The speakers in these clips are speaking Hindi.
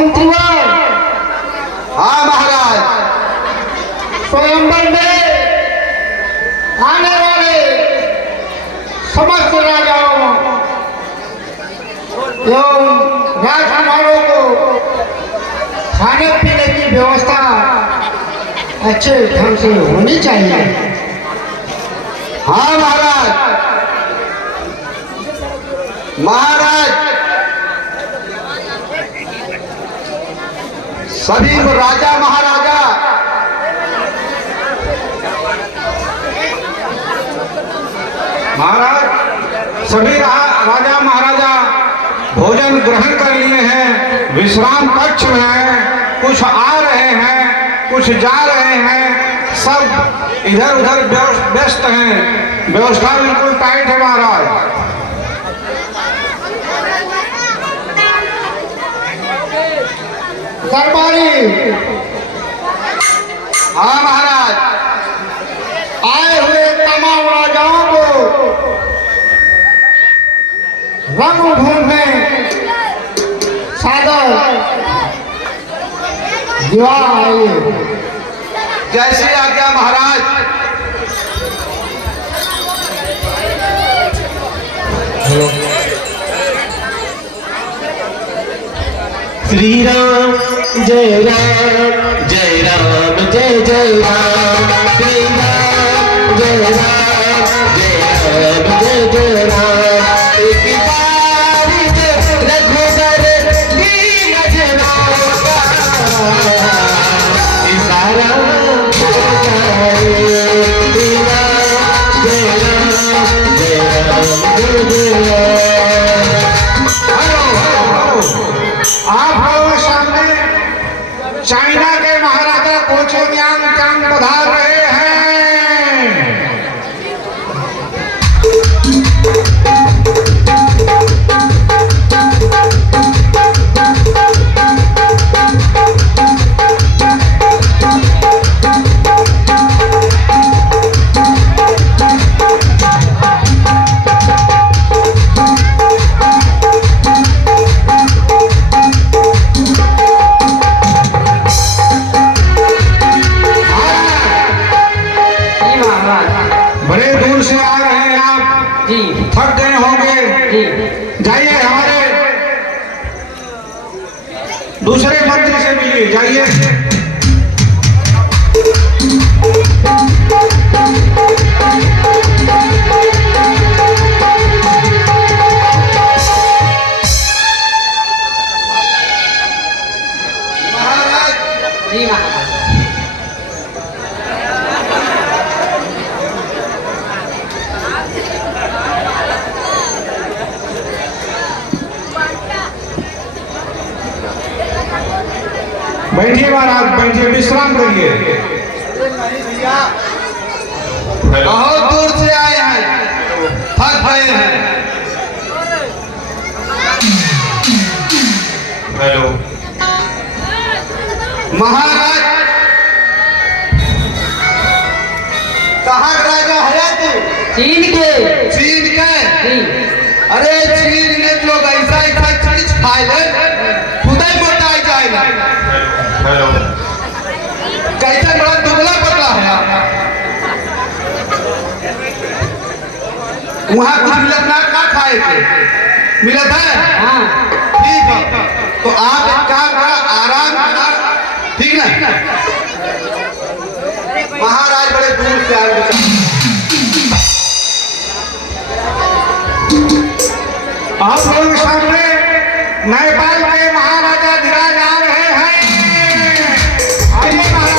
मंत्रीवर। हाँ महाराज। स्वयंवर में आने वाले समस्त राजाओं एवं राजकुमारों को खाने पीने की व्यवस्था अच्छे ढंग से होनी चाहिए। हाँ महाराज। महाराज सभी राजा महाराजा राजा महाराजा भोजन ग्रहण कर लिए हैं, विश्राम कक्ष में हैं, कुछ आ रहे हैं, कुछ जा रहे हैं, सब इधर उधर व्यस्त हैं। व्यवस्था बिल्कुल टाइट है महाराज। दरबारी। हाँ महाराज। आए हुए तमाम राजाओं को रंगभूमि में सादर विवाह। जैसे आज्ञा महाराज। श्री राम जय राम जय राम जय जय राम। श्री राम जय राम जय राम जय जय राम। एक बारी रघुबर दीन जनाओं का इशारा हो जाए। श्री राम जय राम जय राम जय जय राम। आप लोगों के सामने चाइना के महाराजा कोचोन्यांग चांग पधार रहे हैं। बड़े दूर से आ रहे हैं आप जी, थक गए होंगे जी। जाइए हमारे दूसरे मंत्री से मिलिए, जाइए। महाराज जी। महाराज बैठिए महाराज, बैठिए, विश्राम करिए। बहुत दूर से आए हैं, थक गए हैं। हेलो महाराज। कहाँ का राजा है तू? चीन के। चीन के? अरे चीन में लोग ऐसा ऐसा चीज खाए ले खुदा ही मोटा जाएगा। हेलो कैसा बड़ा दुबला पतला है आप? वहाँ कुछ मिलत ना, का खाए थे? मिलत है? हाँ ठीक है, तो आप एक काम करा, आराम करा, ठीक ना? महाराज बड़े दूर से आए। आप लोगों के सामने नेपाल के महाराजा धीराज आ रहे हैं। आइए महाराज।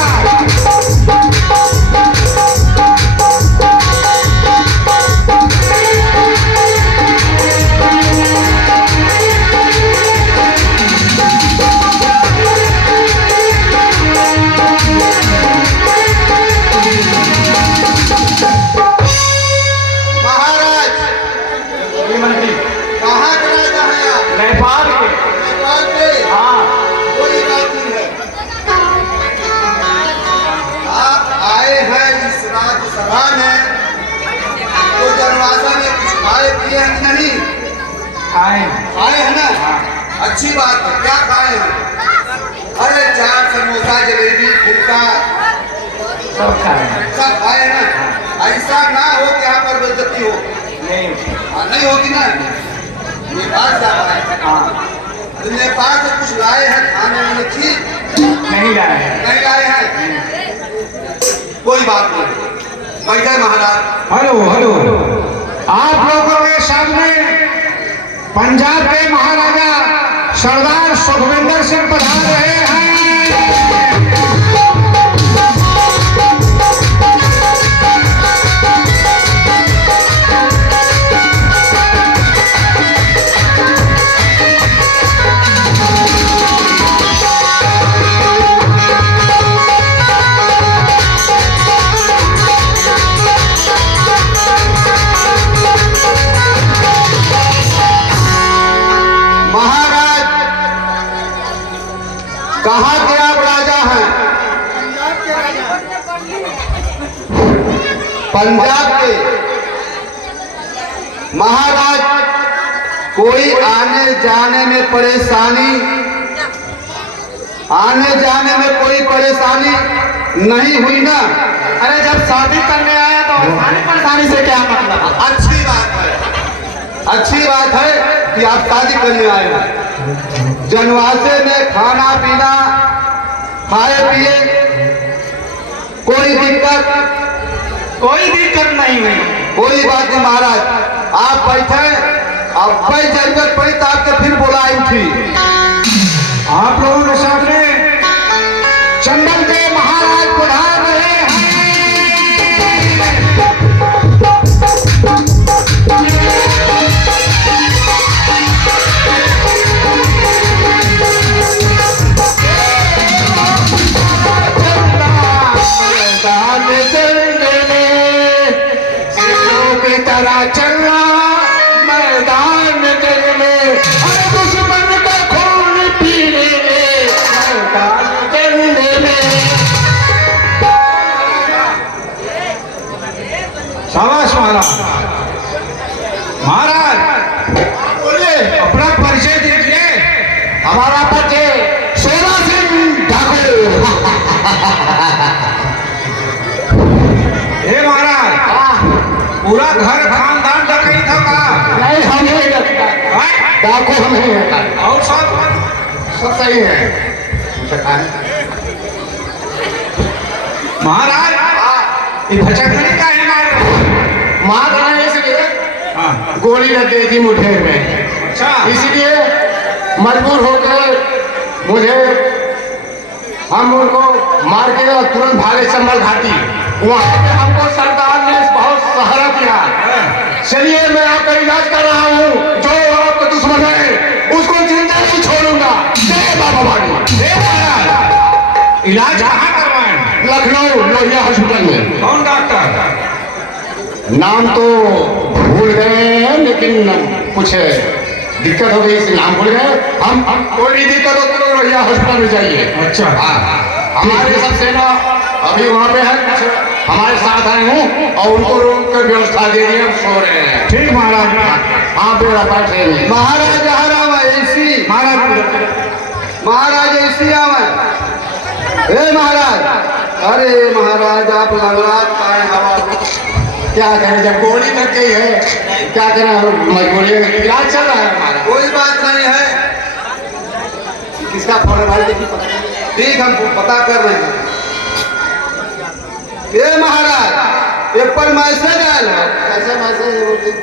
महाराज कहाँ के राजा हैं आप? नेपाल के। नेपाल के? हाँ। कोई बात नहीं है। आप आए हैं इस राज्यसभा में, तो जनवासा में कुछ खाए पिए हैं कि नहीं? आए हैं ना? अच्छी बात है। क्या खाए हैं? अरे चाट, समोसा, जलेबी, फुल्का सब खाए हैं। सब खाए ना। ऐसा ना हो कि यहाँ पर बेइज्जती हो। नहीं। नहीं होगी ना। नेपाल से आप आए। हाँ। तो नेपाल से कुछ लाए हैं खाने वाली चीज? नहीं लाए हैं। नहीं लाए हैं। कोई बात नहीं। बैठे महाराज। हेलो हेलो, आप लोगों के सामने पंजाब के महाराजा सरदार सुखविंदर सिंह पधार रहे हैं। महाराज, कहाँ के आप राजा हैं? पंजाब के। महाराज, कोई आने जाने में परेशानी, आने जाने में कोई परेशानी नहीं हुई ना? अरे जब शादी करने आया तो परेशानी से क्या मतलब? अच्छी बात है। अच्छी बात है कि आप शादी करने आए हैं। जनवासे में खाना पीना, खाए पिए, कोई दिक्कत नहीं हुई। कोई बात नहीं महाराज। आप बैठे, अब कोई जरूरत पड़ी तो आपसे फिर बुलाई थी। आप लोगों के सामने चंदन के महाराज पधार रहे हैं। चलना मैदान जंग में, अरे दुश्मन का खून पीने मैदान जंग में। शाबाश महाराज। महाराज बोलिए, अपना परिचय दीजिए। हमारा परिचय शेरा सिंह ठाकुर। हे महाराज, पूरा घर खानदान डकैत था का? नहीं, हम नहीं रखता डाकू, हम नहीं रखता। और सब सब सही है। महाराज, ये भचकने का है मार रहे हैं इसलिए हाँ। गोली लग गई थी मुठभेड़ में, अच्छा, इसलिए मजबूर होकर मुझे, हम उनको मार के तुरंत भागे चंबल घाटी। वहाँ पे हमको सरकार ने बहुत सहारा किया। चलिए, मैं आपका इलाज कर रहा हूँ। जो आपका दुश्मन है उसको जिंदा नहीं छोड़ूंगा। जय बाबा वाणी। हे महाराज, इलाज कहाँ करवाएं? लखनऊ लोहिया हॉस्पिटल में। कौन डॉक्टर? नाम तो भूल गए हैं, लेकिन कुछ दिक्कत हो गई, इसे नाम भूल गए हम। कोई भी दिक्कत हो तो लोहिया हॉस्पिटल में जाइए। अच्छा, हमारे सब सेना अभी वहाँ पे है, कुछ हमारे साथ आए हैं और उनको रूम की व्यवस्था दे दी, हम सो रहे हैं। ठीक महाराज। हाँ, बेड़ा बैठे महाराज हराम ऐसी, महाराज ऐसी आवन। हे महाराज, अरे महाराज आप लंगड़ात पाए हवा। क्या करें, जब गोली लग गई है क्या करें, मजबूरी है, इलाज चल रहा है हमारा। कोई बात नहीं है। किसका फोन है भाई, देखिए पता नहीं। ठीक, हम पता कर रहे हैं। ये महाराज, ये पर मैसेज आया है। कैसे मैसेज?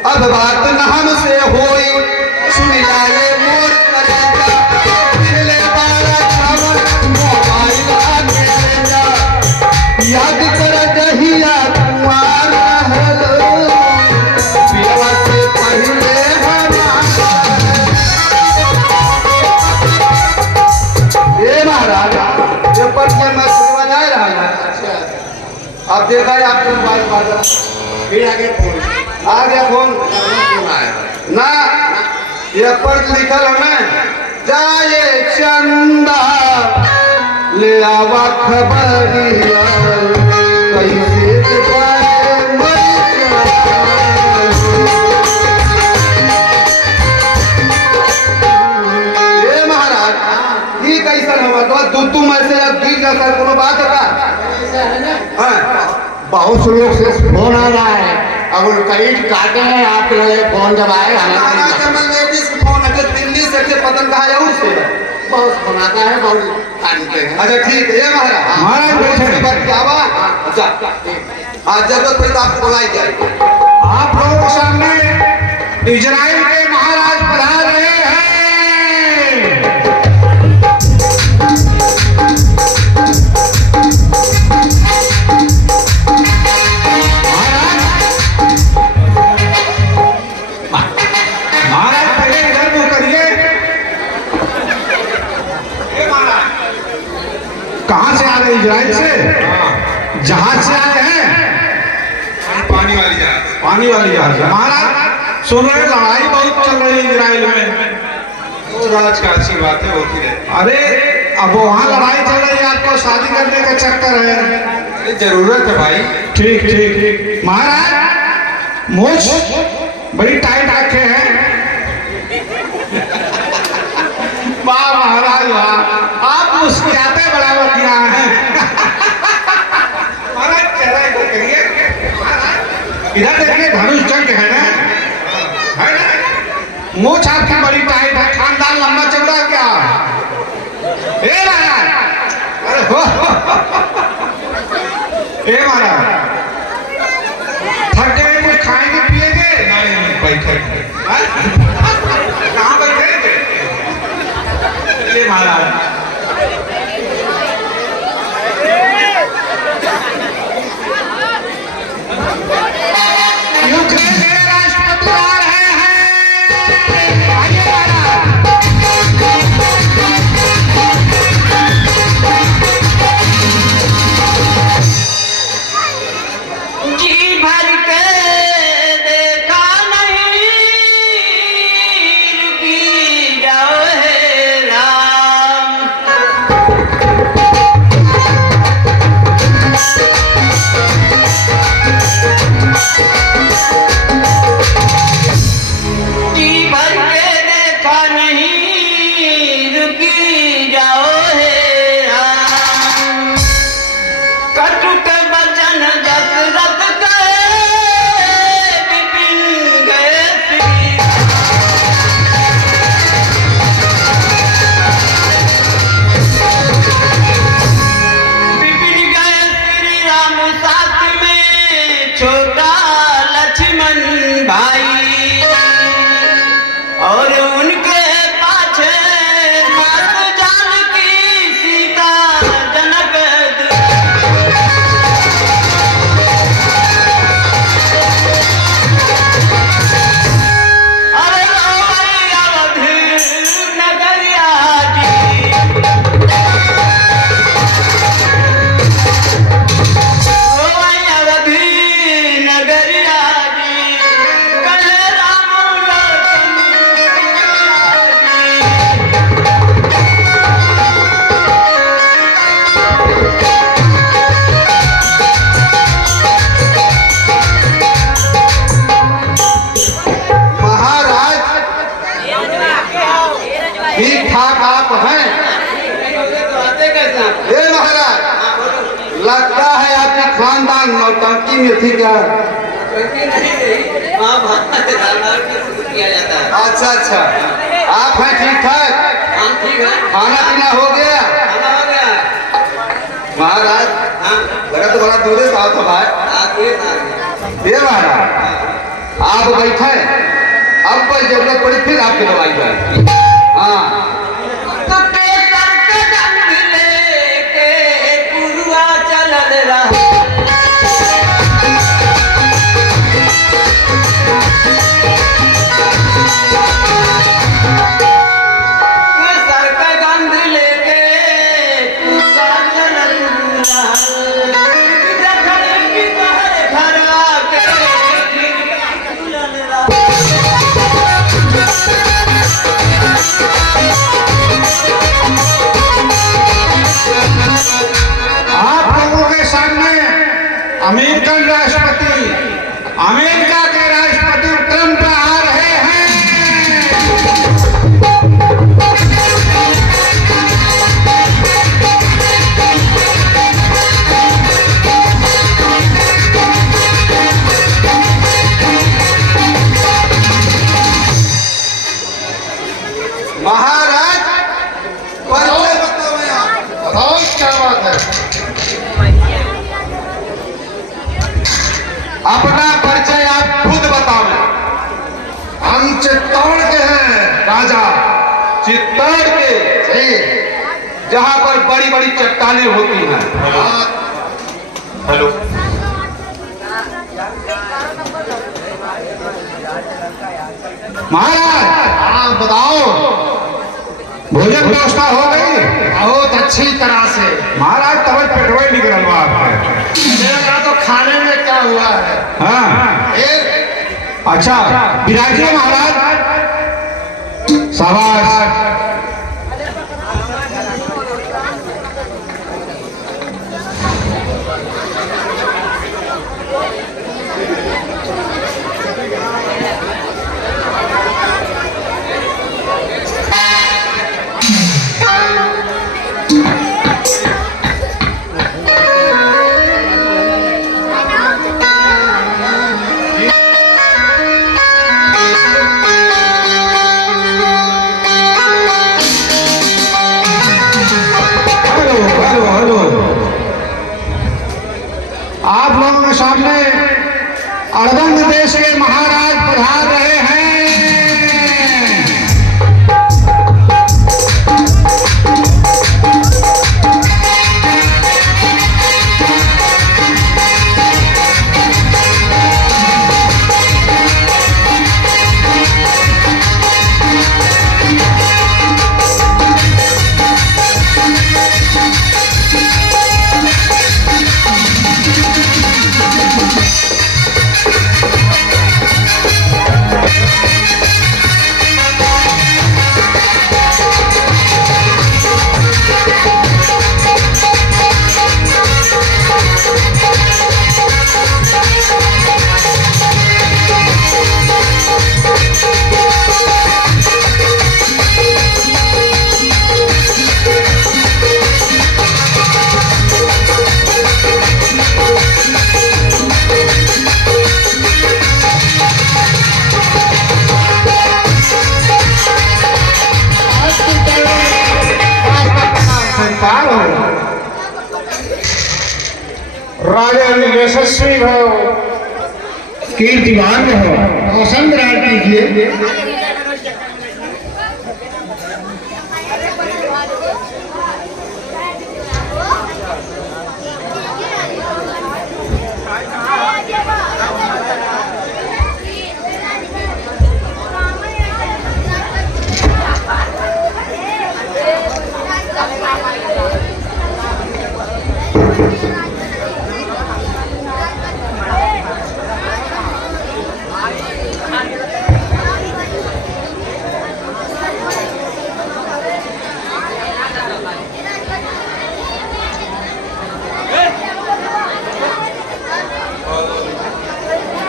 अब बात न हमसे होई, सुन लाए मोर करेजा, दिले बारा छावन, मोबाइल आगे जा, याद कर जहिया कुंवार रहलो, विवाह से पहले हमारा। ये महाराज, ये पर से मैसेज बजा रहा है। अब देखा है आपके मोबाइल पर फिर आगे फोन आ गया फोन आया। ना, ये पर लिखल है ना, जाए चंदा ले आवा खबरिया, कैसे पाए मैया। ये का सर कोनो बात है का? हाँ, बहुत से लोग से फोन आ रहा है, अब वो करीब काटे हैं आपके लिए फोन जब आए महाराज कमल लेडीज के फोन अगर दिल्ली से के पतन कहा है उससे बहुत फोन आता है, बहुत काटते हैं। अच्छा ठीक है महाराज महाराज बैठे। बात क्या हुआ? अच्छा आज जरूरत पड़ी तो आपको बुलाई जाए। आप लोगों के सामने इजराइल के महाराज पधार रहे हैं। महाराज पहले इधर मुंह करिए। कहाँ से आ रहे हैं? इजराइल से? जहाज से आए हैं? पानी वाली जहाज। पानी वाली जहाज। महाराज सुन रहे हैं लड़ाई बहुत चल रही है इजराइल में। वो राज का अच्छी बात है, होती रहे। अरे अब वहाँ लड़ाई चल रही है, आपको शादी करने का चक्कर है। जरूरत है भाई। ठीक ठीक ठीक। महाराज मूछ बड़ी टाइट रखे हैं। वाह महाराज वाह, आप मुस्कुराते बराबर किया है। महाराज चेहरा इधर करिए। इधर देखिए धनुष चक्र है ना, है ना? मूछ आपकी बड़ी टाइट है, खानदान लंबा चौड़ा है क्या? ए महाराज, अरे हो। ए महाराज थक गए, कुछ खाएंगे पिएंगे? नहीं बैठे कहाँ बैठे थे? ए महाराज यूक्रेन के राष्ट्रपति आ रहे हैं। आइए महाराज। जी भर के देखा नहीं, रुकी जाओ हे राम। जी भर के देखा नहीं, रुकी जाओ हे राम। कटुक बचन दशरथ कहे, विपिन गए श्री विपिन गए श्री राम साथ में, छोटा लक्ष्मण भाई, और उनके पाछे मात जानकी सीता जनक अरे रोई अवधि नगरिया जी, रोई अवधि नगरिया जी, कहे राम लखन जी। महाराज ठीक ठाक आप हैं? ये महाराज लगता है आपकी खानदान नौटंकी में थी क्या? अच्छा अच्छा, आप हैं ठीक ठाक? खाना पीना हो गया? महाराज लगा तो बड़ा दूर से आओ था भाई। ये महाराज आप बैठे, अब कोई जरूरत पड़ी फिर आपकी दवाई जाए। हाँ तो केसर के गंध लेके पुरुआ चलल रहा। केसर के गंध लेके पुरुआ चलल रहा। जखन की तोहरे घर आके झुलल रहा। आप लोगों के सामने अमेरिकन राष्ट्रपति, अमेरिका के राष्ट्रपति ट्रंप आ रहे हैं। अपना परिचय आप खुद बताओ। हम चित्तौड़ के हैं राजा। चित्तौड़ के, जी। जहां पर बड़ी बड़ी चट्टानें होती हैं। हेलो, महाराज हाँ बताओ। भोजन व्यवस्था हो गई? बहुत अच्छी तरह से। महाराज तब पेटवा निकल हुआ आपके। मेरा तो खाने में क्या हुआ है? हाँ एक अच्छा, विराजिए महाराज। शाबाश। आप लोगों के सामने अड़बंग देश के महाराज पधार रहे हैं। राजन यशस्वी हो, कीर्तिमान हो, रोशन विराट कीजिए।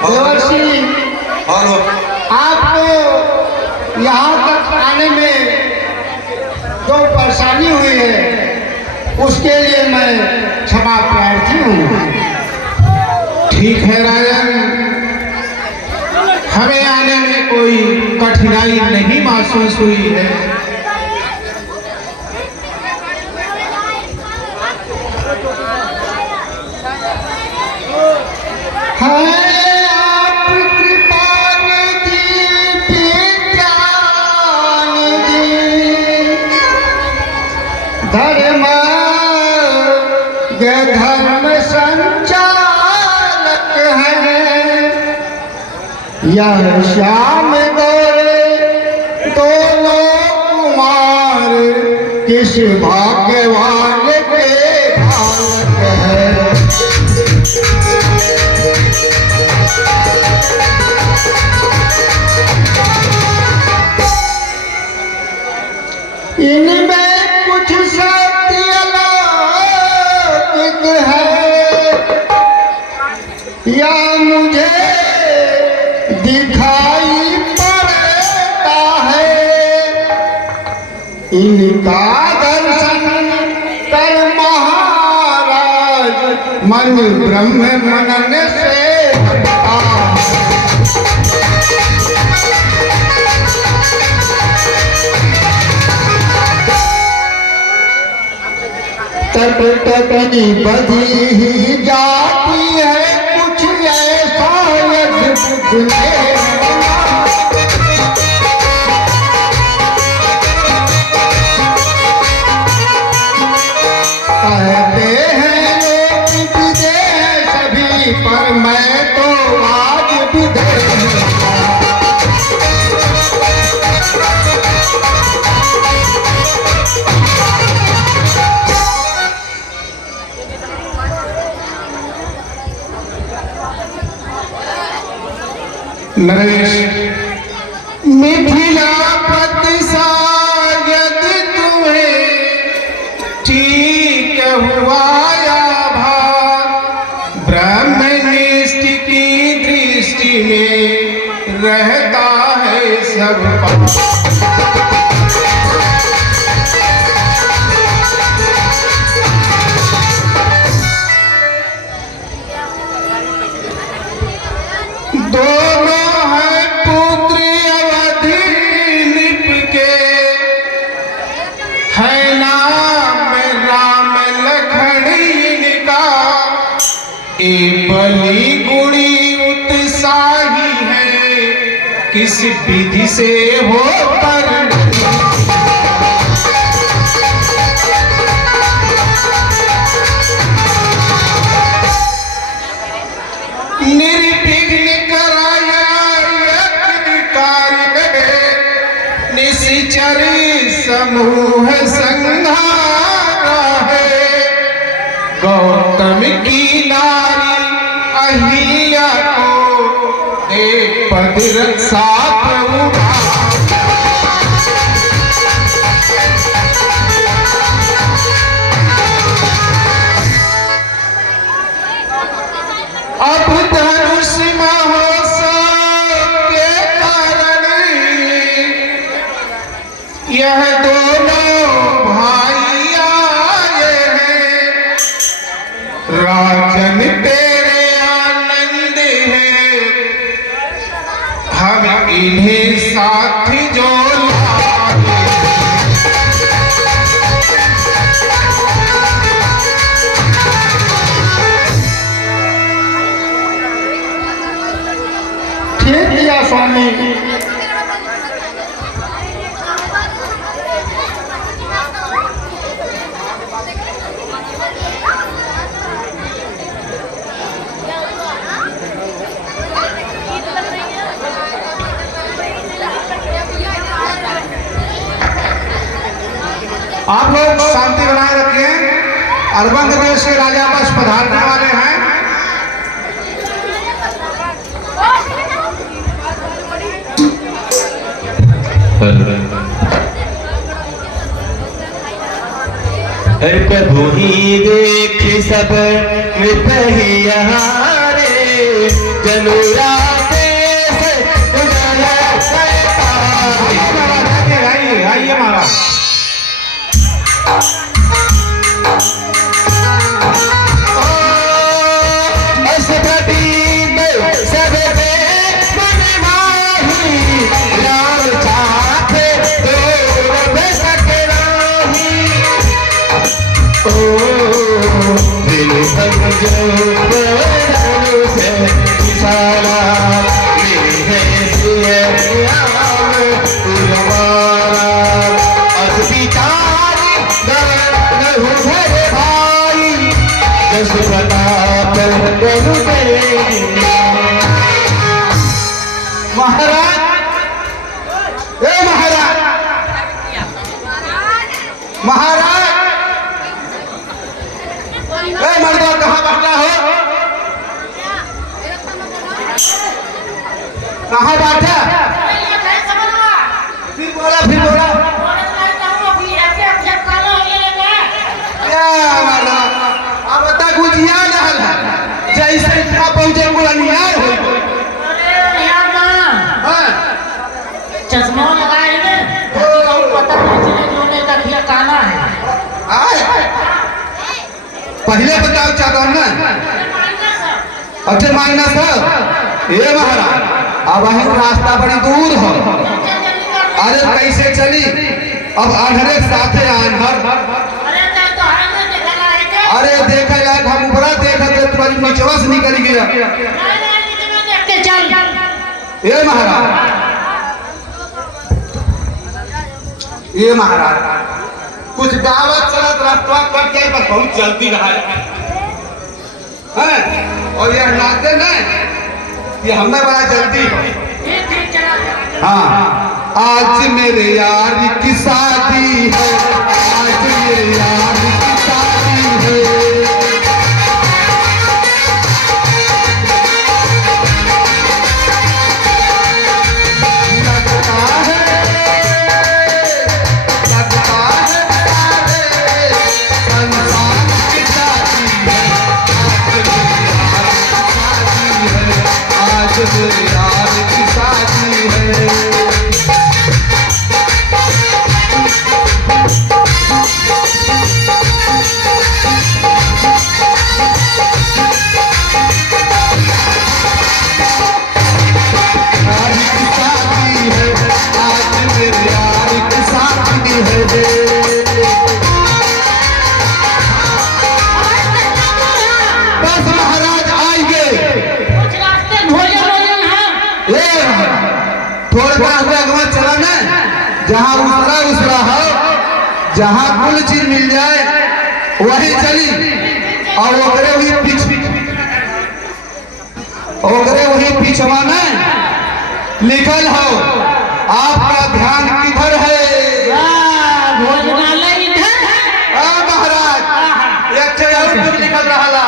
देवर्षि, हेलो, आपको यहाँ तक आने में जो परेशानी हुई है उसके लिए मैं क्षमा प्रार्थी हूँ। ठीक है राजन, हमें आने में कोई कठिनाई नहीं महसूस हुई है। धर्म संचालक है यह श्याम गोरे दोनों कुमार किस भाग्यवान के बालक है। इनमें कुछ सत्य अलौकिक है या मुझे दिखाई पड़ता है। इनका दर्शन कर महाराज मन ब्रह्म मनन से बनता है। तट तट बधी ही जाती है कुछ ऐसा सुने कहते हैं लोग विदेश सभी, पर मैं तो आज विदेश नरेश, मिथिलापति शायद तुम्हें ठीक हुआ या भाग, ब्रह्मनिष्ठ की दृष्टि में रहता है सब पाप। दोनों है पुत्र अवधि निप के, है नाम राम लखन इनका, ए बलि गुणी उत्साही है, किस विधि से हो पर निर्विघ्न कराया यज्ञ कार्य, निश्चर समूह संहारा है, गौतम की नारी अहिल्या को दे पद रक्षा प्रभु। अब धनुष महोत्सव के कारण यह दोनों भाई आए हैं, राजन तेरे आनंद है, हम इन्हें साथ जो लाए। ठीक किया स्वामी। आप लोग शांति बनाए रखिए। अरबंग देश के राजा बस पधारने वाले हैं। अरे प्रभु ही देख सब यहाँ रे, जनुरा आइए आइए महाराज। महाराज, ए महाराज, महाराज, ए मर्दों कहाँ बैठा हो? कहाँ बैठा? फिर बोला क्या माना? अब बता गुजिया रहल है, जैसे इतना पहुंचे बोला निहार हो। चश्मा लगाए ने पता नहीं चले कि उन्हें तकिया काना है। पहले बताओ चाहता हूँ ना। अच्छा मायना सर, ये महाराज अब अहिं रास्ता बड़ी दूर है। अरे कैसे चली? अब आधरे साथे आए भर। अरे देखा लायक हम ऊपरा देखा तो तुम्हारी निचवा से निकल गया। ये महाराज, ये महाराज कुछ दावत चलत रास्ता कट गई, बस बहुत जल्दी रहा है। और ये नाते न कि हमें बड़ा जल्दी हो। ठीक ठीक चला। हाँ, आज मेरे यार की शादी है, आज मेरे यार की शादी है। मेरे यार की शादी है। चला ना, जहाँ उसरा हो, जहाँ कुल चीज मिल जाए वही चली। और ओकरे वही पिछवा में लिखल हो, आपका ध्यान किधर है? भोजनालय इधर है। महाराज एक और कुछ लिखल रहा,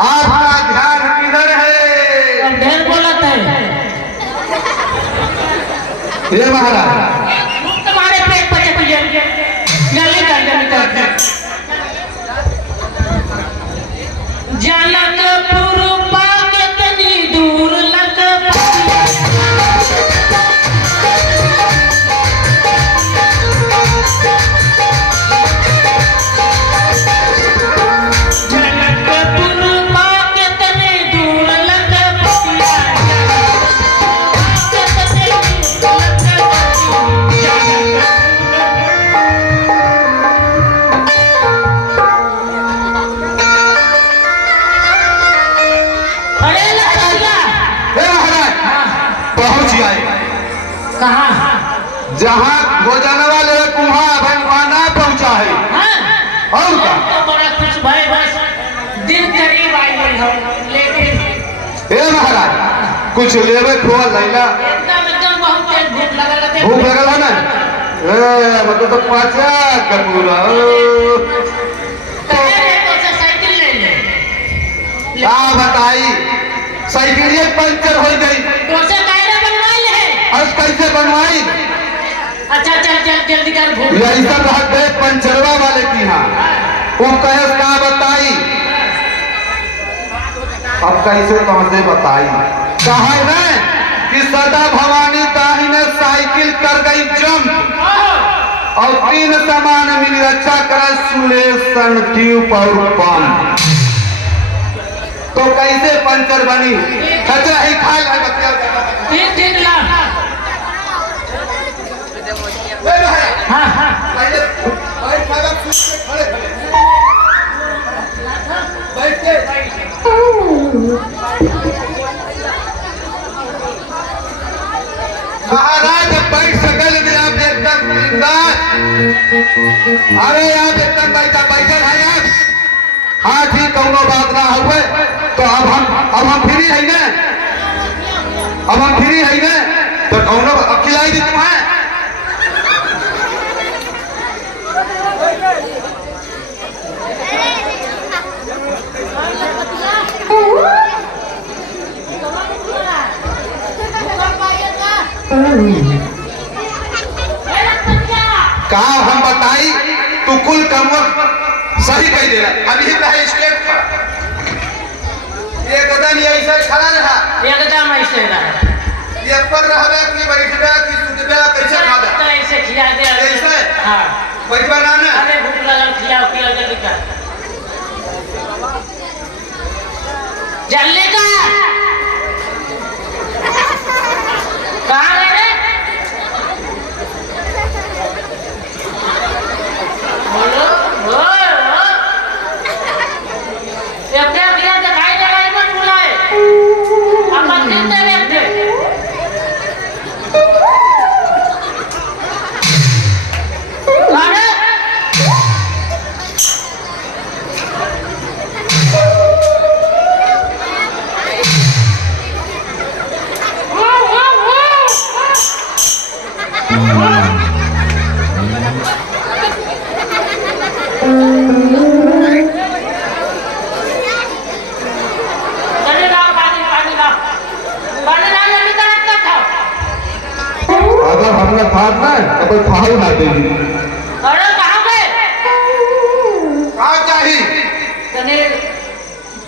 आपका ध्यान किधर है? ढेर बोलत है। ये महाराज तुम्हारे पेट पर चढ़ गया। जल्दी कर जनकपुर पाके तनी दूर लग जनकपुर पाके तनी दूर लग कहाँ? जहाँ भोजन वाले कुम्हा भगवाना पहुँचा है। हाँ? और क्या? तो बड़ा कुछ भाई बस दिन करीब आई हो, लेकिन ए महाराज कुछ लेवे खोआ लैला। एकदम बहुत तेज भूख लगल है। भूख लगल है ना? मतलब तो पाचा कपूरा तो साइकिल ले ले। क्या बताई, साइकिल पंचर हो गई। तो से कायरा बनवाई ले। अब कैसे बनवाई? अच्छा चल चल जल्दी कर, भूख ऐसा रहते पंचरवा वाले की यहाँ वो कहे क्या बताई। अब कैसे कहाँ बताई? कहा है कि सदा भवानी ताही ने साइकिल कर गई जंप और 3 सामान मिली, रक्षा कर सुलेशन ट्यूब और पंप। तो कैसे पंचर बनी? कचरा ही खा ले। ठीक ठीक ला। हाँ हाँ महाराज बैठ सकल आप एकदम बिंदास। अरे आप एकदम बैठल है यार। हाँ ठीक, कौनो बात ना हुए तो अब हम फ्री है ना, अब हम फ्री है ना, तो कौनो अब खिलाई दी तुम्हें। कहा हम बताई तू कुल कम सही कह दे रहा। अभी रहा स्टेट पर एकदम ऐसा खड़ा रहा, एकदम ऐसे रहा। ये पर रहबे कि बैठबे कि सुतबे कैसे खाबे? तो ऐसे खिला दे। ऐसे? हाँ बैठबे ना ना। अरे भूख लगल, खिलाओ खिलाओ जल्दी कर, जल्दी कर। कहाँ गए रे? बोलो ओ ये क्या दिखाई दे रहा है? मत बुलाए। अब मत देते बात ना अपन फाड़ू ना देगी। अरे कहाँ गए? का चाहिए? कने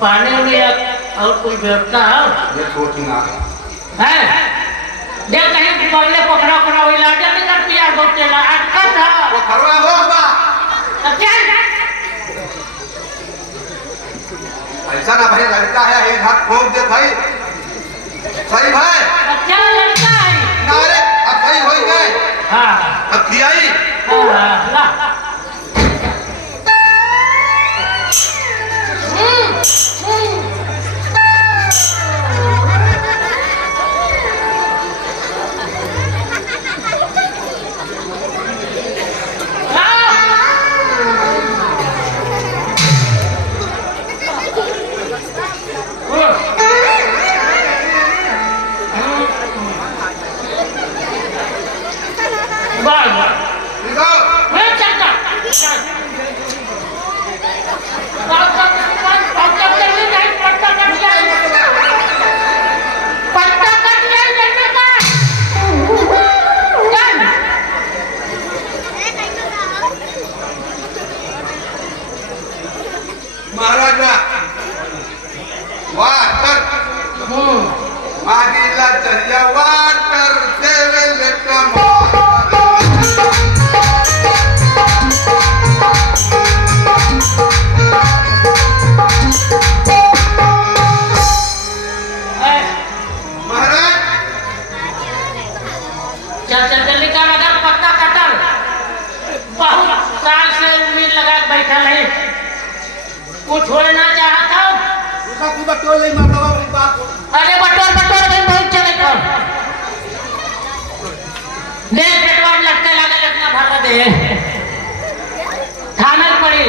पानी में और कुछ व्यवस्था ये छोटी ना है? देख कहीं बगले पकड़ा पकड़ा हुई लाटे नहीं करती यार बोलते ला अटका था। वो खरवा हो बा अब क्या? ऐसा ना भाई लड़का है एक हाथ ठोक दे भाई सही भाई अब क्या लड़का है? ना रे अब सही हो गए हाँ अब खियाई हाँ ला महाराजा वाटर मागीला चर्या वाटर देवेल महाराज चल चल जल्दी कर अगर पत्ता कटर बहुत साल से उम्मीद लगा के बैठा है कुछ छोड़ना चाहा था। अरे बटोर बटोर भाई बहुत चले कर देख पेटवा में लटके लागे लटना भर दे थाना पड़ी।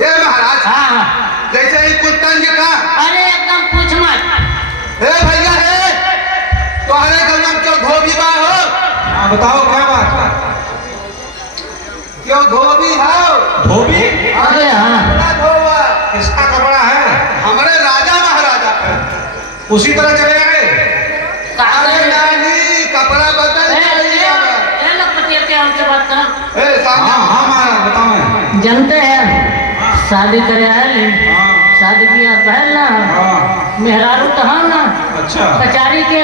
ये महाराज हाँ जैसे ही कुत्तन जी का अरे एकदम पूछ मत। हे भैया हे तुम्हारे गलम क्यों धोबी बा हो बताओ क्या बात क्यों धोबी हो धोबी अरे हाँ कपड़ा धोवा किसका कपड़ा है हमारे राजा महाराजा का उसी तरह चले आए अरे नहीं कपड़ा बदल जाइए हमसे बात कर ए सामने हाँ महाराज बताओ जानते हैं शादी करे आए शादी किया बहन ना मेहरारू कहा ना अच्छा कचारी के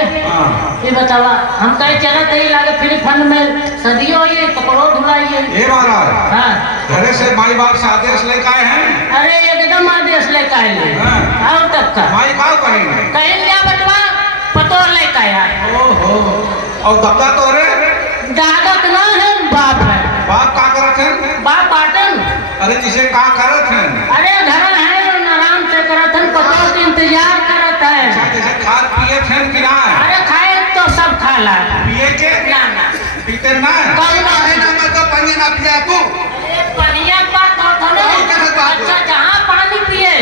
ये बतावा हम कहीं चलत ही लागे फिर फन में सदियों ये कपड़ों धुलाइए। ये महाराज हाँ घरे से माई बाप से आदेश लेकर आए हैं अरे एकदम आदेश लेकर आए हाँ। और तब का माई का करेंगे कहीं क्या बटवा पतोर लेकर आया। ओहो और दबदा तो रे दादा का ना है बाप है बाप का करत हैं बाप बाटन अरे जिसे का करत हैं अरे घर है आराम से करत है पतोर के इंतजार करत है। जैसे खाद पिए थे कि ना अरे खाए तो सब खा ला पिए के ना ना पीते ना कौन बात है? ना मतलब पानी ना पिया तू अरे पनिया बात हो तो नहीं अच्छा जहाँ पानी पिए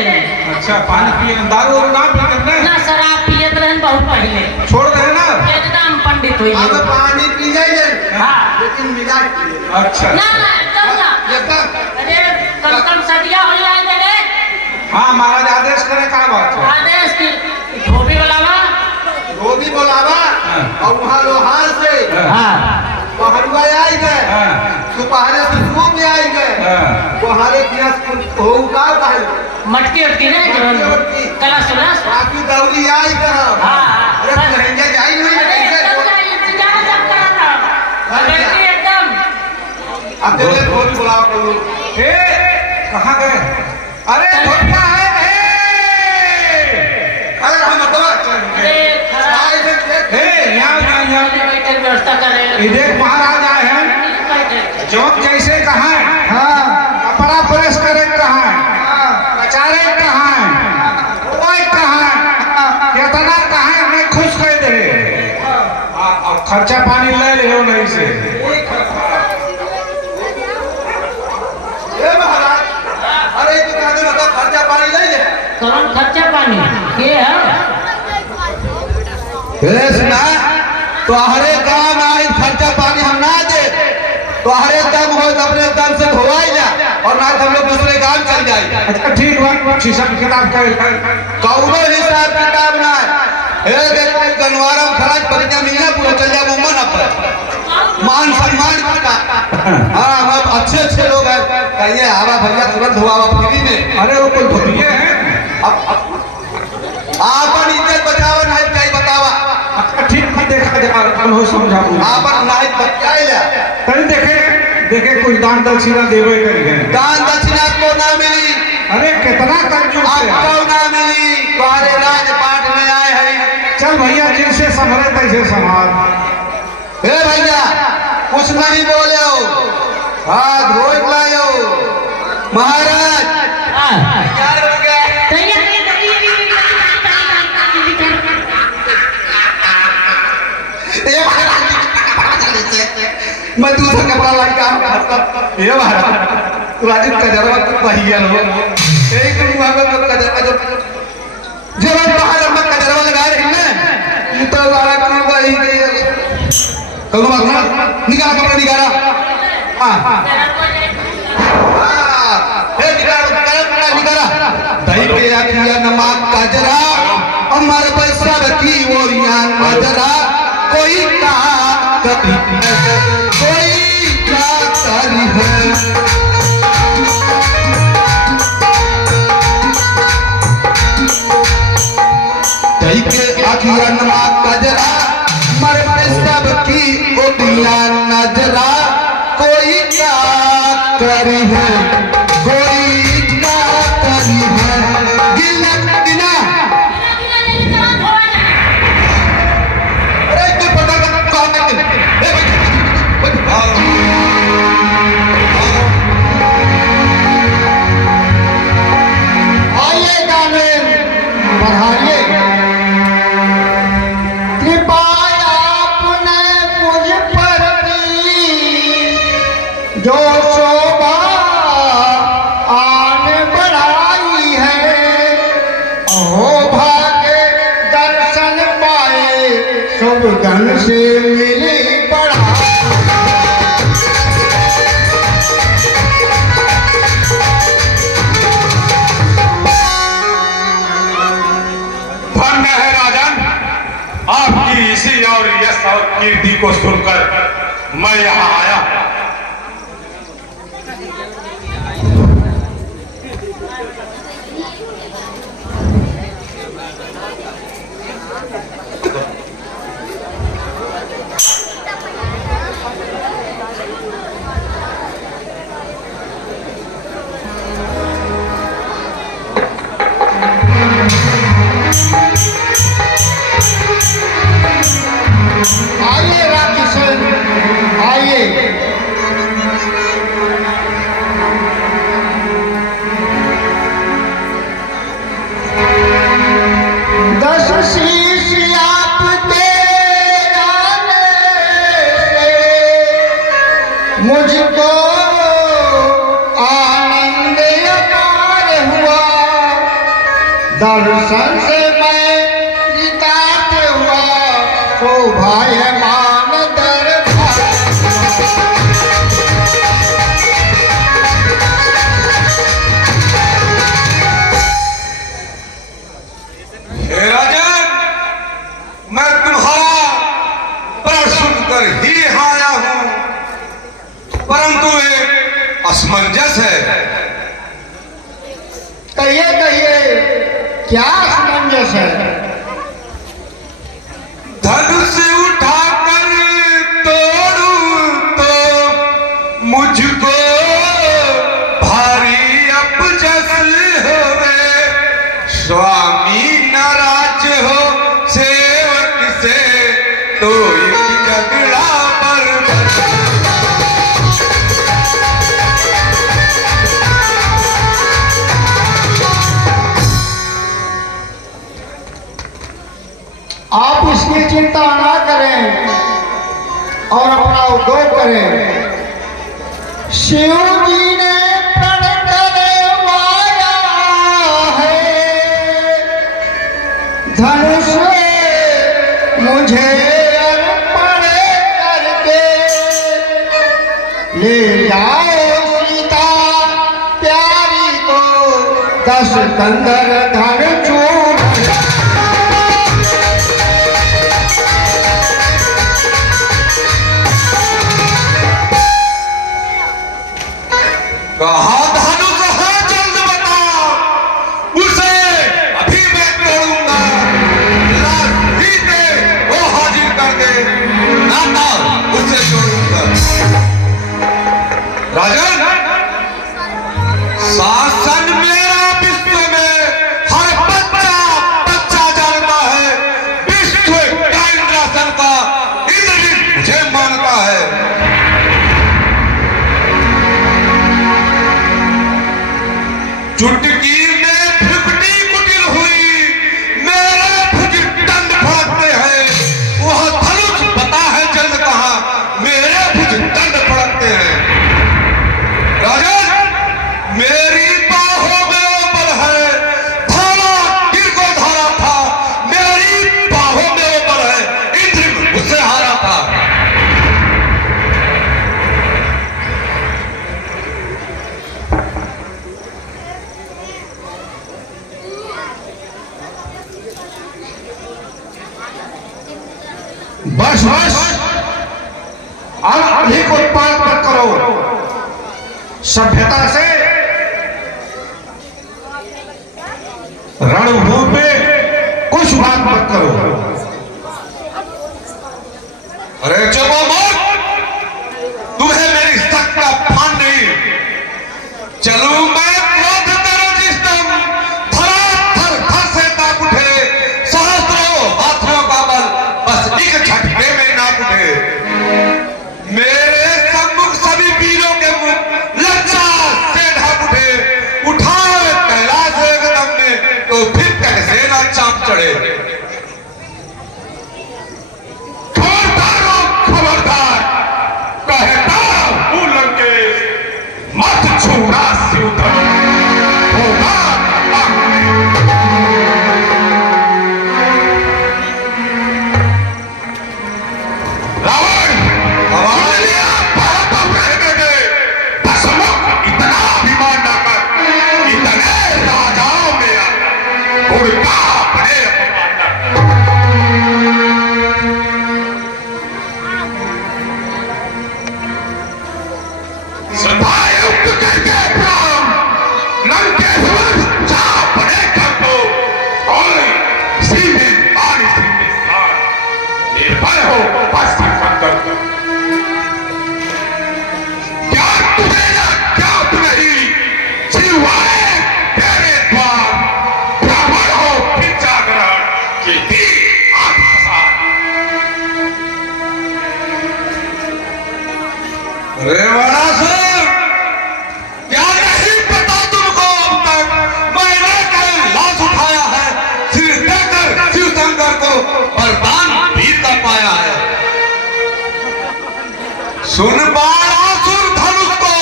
अच्छा पानी पिए दारू वारू ना पीते ना ना शराब पिए तो रहन बहुत पहले छोड़ दे ना एकदम पंडित हुई अब पानी पी जाइए हाँ लेकिन मिला अच्छा ना ना एकदम ना एकदम अरे कम कम सदिया हो जाए रे हाँ महाराज आदेश करे का बात है आदेश की धोबी बुलावा धोबी बोलावा और वहाँ लोहार से हाँ पहरुआ आई गए सुपहरे से सुबह में आई गए पहरे होगा कहल मटकी उटकी नहीं जो कलश उलस बाकी दौरी आई गए हाँ अरे लहंगे जाई नहीं अरे एकदम का इंतजार जब करा था अरे एकदम अब देखो धोबी बुलावा कर लो ए कहाँ गए अरे धोबिया है अरे हम तो अरे खराब हे यहाँ बैठे व्यवस्था कर रहे ये देख महाराज आए हैं चौक जैसे कहाँ है कपड़ा प्रेस करे कहाँ है कचारे कहाँ है ओए कहाँ है कितना कहाँ है हमें खुश कर दे और खर्चा पानी ले रहे हो नहीं से ए महाराज अरे तू कहते मतलब खर्चा पानी ले ले कौन खर्चा पानी के है सुना तोहरे काम आई खर्चा पानी हम ना दे तोहरे दम हो तो अपने दम से धोवाई जा और ना हम लोग दूसरे काम चल जाए। अच्छा ठीक बात हिसाब किताब कर कौनो हिसाब किताब ना जनवारा खराज पकड़िया मिलना पूरा चल जा मुंबई ना पर मान सम्मान का। हाँ हम अच्छे अच्छे लोग हैं कहिए आवा भैया तुरंत हुआ फ्री में। अरे वो कोई भतिये हैं। आपन इज्जत बचावा नहीं चाहिए बतावा। ठीक है देखा हम हो समझाबू। आपन नहीं बचाए ले तनी देखे देखे कुछ दान दक्षिणा देवे करिए। दान दक्षिणा को ना मिली। अरे कितना कंजूस है आपको ना मिली तुम्हारे राजपाट में आए हैं। चल भैया जिनसे संभरे तैसे संभाल। हे भैया कुछ नहीं बोले हो हाथ रोज लायो महाराज यार हो गया। ए महाराज मैं दूसरा कपड़ा लाई काम करता। ए महाराज तू राजीव का जरवा तू पहिया लो एक मुंह में का जब बाहर हम का जरवा लगा रही ना ये तो वाला तू वही गई कौन बात ना निकाल कपड़ा निकाला। हां ए निकाला दही पे आखिया नमक का जरा अमर पैसा की ओरिया नजरा कोई का कभी कोई क्या करी है। दही के आखिया नमक का जरा मर सब की ओरिया नजरा कोई क्या करी है कोई क्या करी है। गिला बिना अरे तू पता कर कौन है ए आइए गाने बढ़ाइए। कृपा आपने मुझ पर की जो शोभा आन बढ़ाई है। अहो भाग्य दर्शन पाए शुभ गण से मिली बढ़ाई। धन्य है राजन आपकी इसी और यश और कीर्ति को सुनकर मैं यहाँ आया। आइए रामकिशन आइए। दस शीश आपके आने से मुझको आनंद अपार हुआ। दर्शन से मैं कृतार्थ हुआ शोभायमान दरबार। हे राजन मैं तुम्हारा प्रश्न सुनकर ही यहाँ आया हूँ परंतु एक असमंजस है। कहिए कहिए क्या असमंजस है। धनुष उठाकर तोड़ूं तो मुझको भारी अपजस होवे। स्वामी नाराज हो सेवक से तो एक झगड़ा बरबर। आप इसकी चिंता ना करें और अपना उद्योग करें। शिव जी ने प्रण करवाया है धनुष मुझे अर्पण करके। ले जाओ सीता प्यारी को 10 कंदर धन चूर। कहा धनुष है जल्द बताओ, उसे अभी मैं तोड़ूंगा। लाठी दे वो हाजिर कर दे, नाता उसे तोड़ूंगा। राजन, शासन मेरा विश्व में हर बच्चा बच्चा जानता है। विश्व का इंद्रासन का इंद्रजीत मुझे मानता है। चुटकी में फिपटी कुटिल हुई, मेरे भुज दंड फड़कते हैं। वह धनुष पता है जल्द कहां, मेरे भुज दंड फड़कते हैं। राजन, मेरी बाहों में वो बल है, धारा गिर को धारा था। मेरी बाहों में वो बल है, इंद्र उससे हारा था। बस बस, अब अधिक उत्पाद मत करो। सभ्यता से रणभूमि पे कुछ बात मत करो। अरे चुप मत, तुम्हें मेरी शक्ति का भान नहीं। चलूं मैं क्रोध तेरे जिस्म, धराधर धर से ताप उठे। सहस्त्रों हाथियों का बल बस एक झटके में नाप उठे। मेरे सम्मुख सभी वीरों के मुख लज्जा से ढाप उठे। उठाए कैलाश एकदम में तो फिर कैसे ना चाप चढ़े। खबरदार, कहता हूं लंकेश, मत छूना शिवधन, होगा रावण। इतना अभिमान न कर, इतने राजाओं में उड़का अपने अपमान न कर। सदायुक्त करके प्राण लंकेश्वर चाप बने कर दो। और सीधे पानी सीधे साथ निर्भय हो बस कर दो। क्या तुम्हें या क्या तुम्हें सिवाय तेरे द्वार ब्राह्मण हो फिर जागरण की दी आत्मसात। रेवाणासुर, क्या नहीं पता तुमको अब तक मैंने कैलाश उठाया है, सिर देकर शिव शंकर को वरदान भी कर पाया है। सुन बाणासुर, धनुष को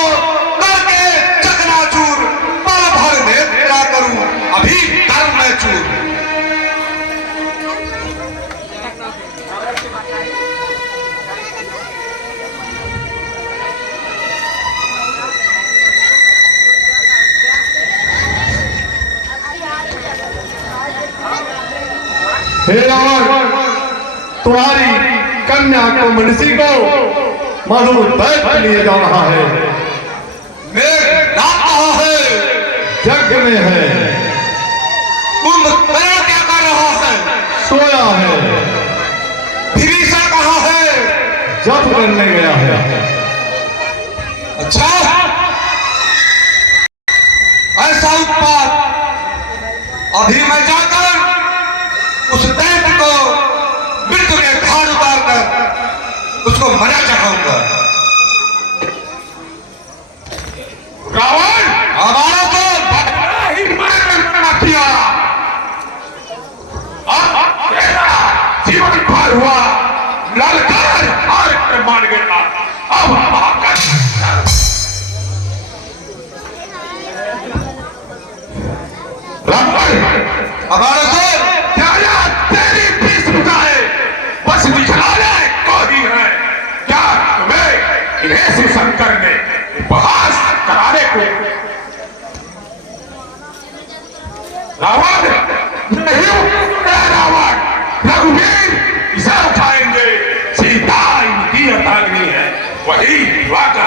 करके चकनाचूर, पल भर में तेरा करूं अभी कर्म में चूर। हे रावण, तुम्हारी कन्या को मनसी को मधुर दैत्य लिए जा रहा है। मेघ नाथ कहाँ है? यज्ञ में है, कुंभकर्ण क्या कर रहा है? सोया है, विभीषण कहाँ है? जप करने गया है। अच्छा, ऐसा उत्पात अभी मैं जाकर उस दैत्य को मृत्यु के घाट उतार कर उसको मजा चखाऊंगा। रावण, हमारा तो बदला ही मरना किया। तेरा जीवन पार हुआ, ललकार हार कर मान गया। अब हम आकर रावण, हमारा तो तेरी बीस बुझाए बस दिखलाने को ही है। क्या तुम्हें इन्हें शिव शंकर ने उपहास कराने को? रावण नहीं उठा, रावण रघुवीर इसे उठाएंगे। सीता इनकी अर्धांगिनी है, वही विवाह का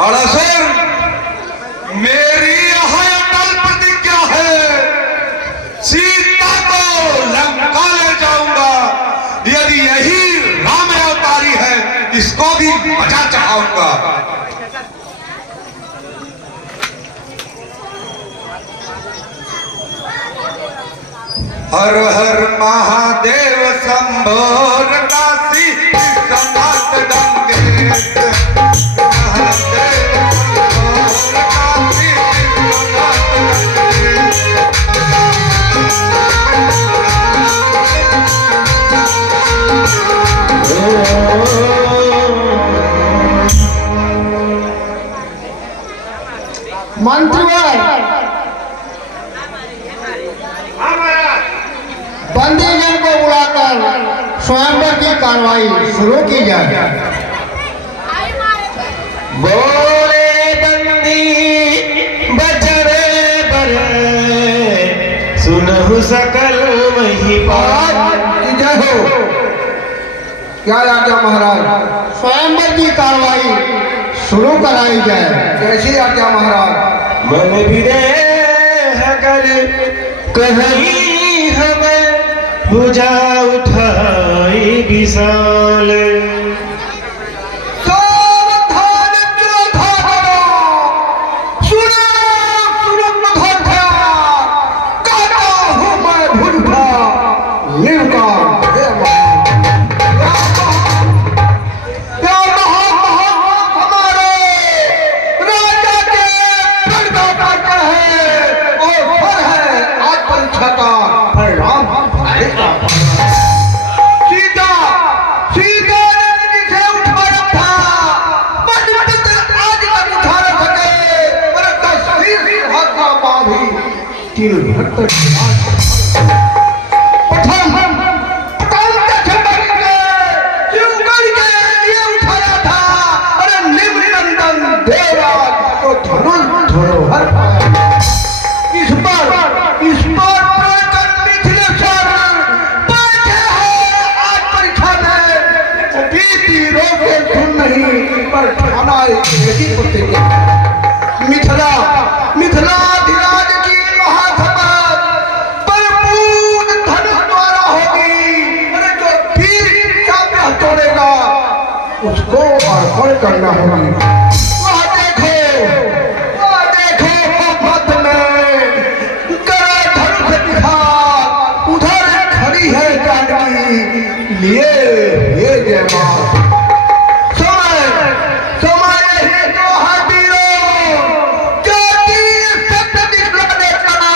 और असुर, मेरी यह अटल प्रतिज्ञा है, सीता को लंका ले जाऊंगा। यदि यही राम अवतारी है, इसको भी बचा चढ़ाऊंगा। हर हर महादेव शंभो काशी विश्वनाथ गंगेश। महादेव शंभो काशी विश्वनाथ गंगेश। मंत्रीवर, बंदीजन को बुलाकर स्वयंवर की कार्रवाई शुरू की जाए। बोले बंदी बजरे बर, सुनहु सकल महिपाल। जय हो। क्या आज्ञा महाराज? स्वयंवर की कार्रवाई शुरू कराई जाए। कैसी आज्ञा महाराज? मन विदेह कर कहीं हमें भुजा उठाई विशाल। सावधान जोधा करो, सुनो सुनो धोखा, काटा हूँ मैं भुजा नीलका। हमारे राजा के परिणाम है और फल है आज परीक्षा का परिणाम। सीता सीता ने से उठा रखा, बट आज तक उठा न सके। पर तस्वीर हाथ का बाधी तिल भर तक प्रथम के छटक के शिवगढ़ के लिए उठाया था। अरे निम्ननंदन देवराज को धनुष धरोहर पाया। इस पर प्रकट मिथिलेश्वर बैठे हैं आज परीक्षा में। बीती रोके सुन नहीं, पर ठाना एक ही प्रतिज्ञा। मिथिलाधिराज की महाशपथ परिपूर्ण धनुष द्वारा होगी। अरे जो वीर चाप्या तोड़ेगा उसको अर्पण करना होगी। वह देखो पथ में करा धनुष दिखा, उधर खड़ी है जानकी लिए ये जय मां। समय ही तो हटियो, ज्योति सत्य दिखलाने चला।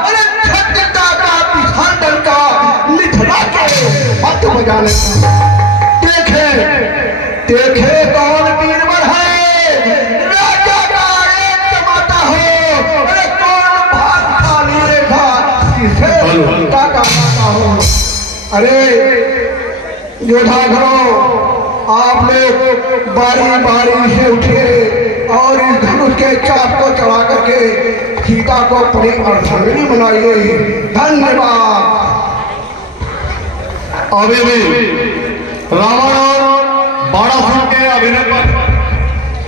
अरे सत्यता का विसर्जन का मिथिला के हाथ बजाने का। देखे कौन वीरवर है, राजा का एक माता हो। अरे कौन भागशाली रेखा, किसे सीता का माता हो। अरे योद्धा घरों, आप लोग बारी बारी से उठे और इस धनुष के चाप को चढ़ा करके सीता को अपनी अर्धांगिनी बनाइए। धन्यवाद। अभी भी रावण और बाणासुर के अभिनय पर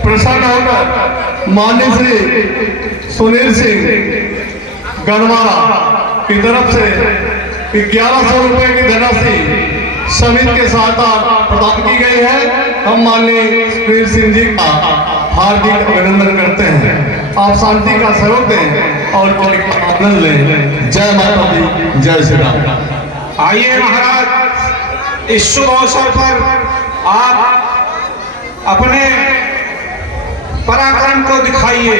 प्रसन्न होकर माननीय श्री सुनील सिंह गणवारा की तरफ से 1100 रुपए की धनराशि समिति के साथ प्रदान की गई है। हम माननीय सुनील सिंह जी का हार्दिक अभिनंदन करते हैं। आप शांति का सहयोग दें और आनंद लें। जय माता दी, जय श्री राम। आइए महाराज, इस शुभ अवसर पर आप अपने पराक्रम को दिखाइए।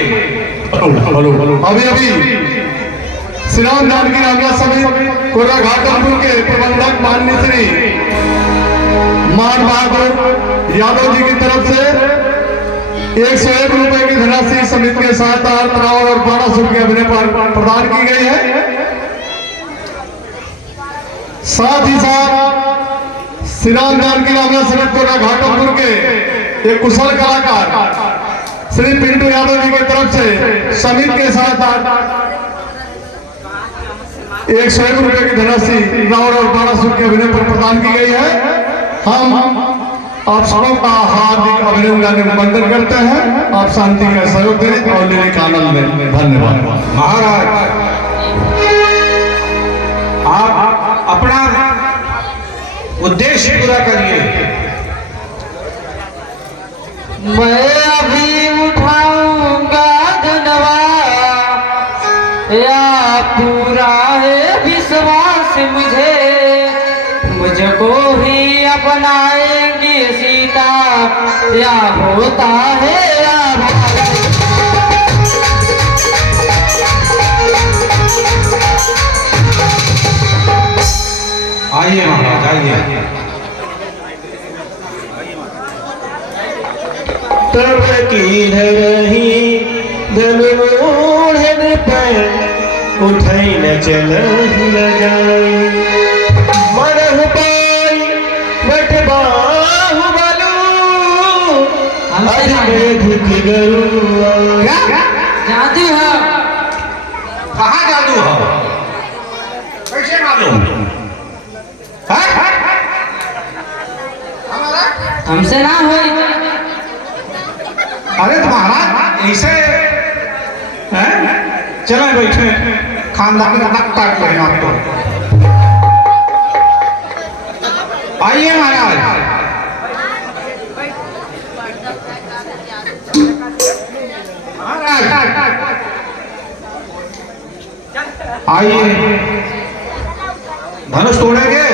अभी श्री राम जानकी रामया समिति कोरा घाटमपुर के प्रबंधक माननीय श्री मान बहादुर यादव जी की तरफ से 101 रुपए की धनराशि समिति के साथ रावण और बाणासुर के अभिनय पर प्रदान की गई है। साथ ही साथ श्री राम जानकी रामया समिति कोरा घाटमपुर के एक कुशल कलाकार श्री पिंटू यादव जी की तरफ से समिति के साथ 101 रुपए की धनराशि रावण और बाणासुर के अभिनय पर प्रदान की गई है। हम आप सबों का हार्दिक अभिनंदन वंदन करते हैं। आप शांति का सहयोग दें और लेने का आनंद लें। धन्यवाद। महाराज आप अपना उद्देश्य पूरा करिए। मैं अभी उठाऊंगा धनवा, या पूरा है विश्वास मुझे, मुझको ही अपनाएंगी सीता, या होता है आइए महाराज आइए। तब की रही धन मोहन पर उठाई न चल न जाई, मरह पाई बट बाहु बलू अधिक गरुआ। जादू है। कहाँ जादू हो? कैसे मालूम? हमसे ना हो। अरे तो महाराज ऐसे हैं? चले बैठे, खानदान का नक काट रहे हैं आप तो। आइए महाराज। आइए, धनुष तोड़ेंगे?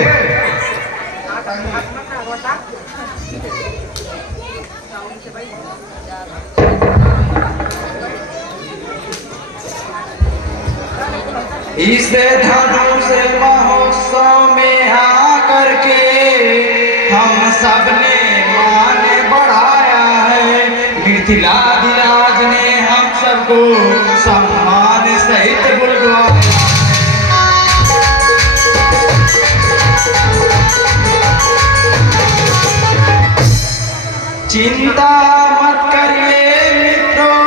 इस धनुष महोत्सव में आकर के हम सबने मान बढ़ाया है। मिथिलाधिराज ने हम सबको सम्मान सहित बुलवाया। चिंता मत करिए मित्रों,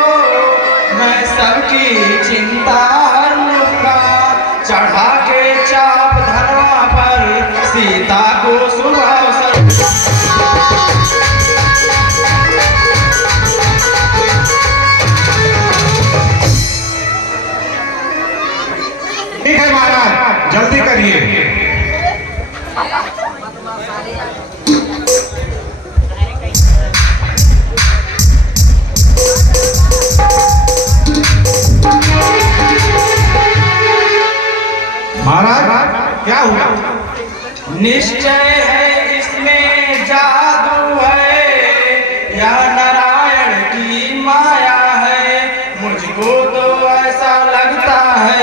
मैं सबकी चिंता हर लूंगा। चढ़ा के चाप धनवा पर सीता को शुभ अवसर। ठीक है महाराज, जल्दी करिए। महाराज क्या हुआ? निश्चय है इसमें जादू है, या नारायण की माया है। मुझको तो ऐसा लगता है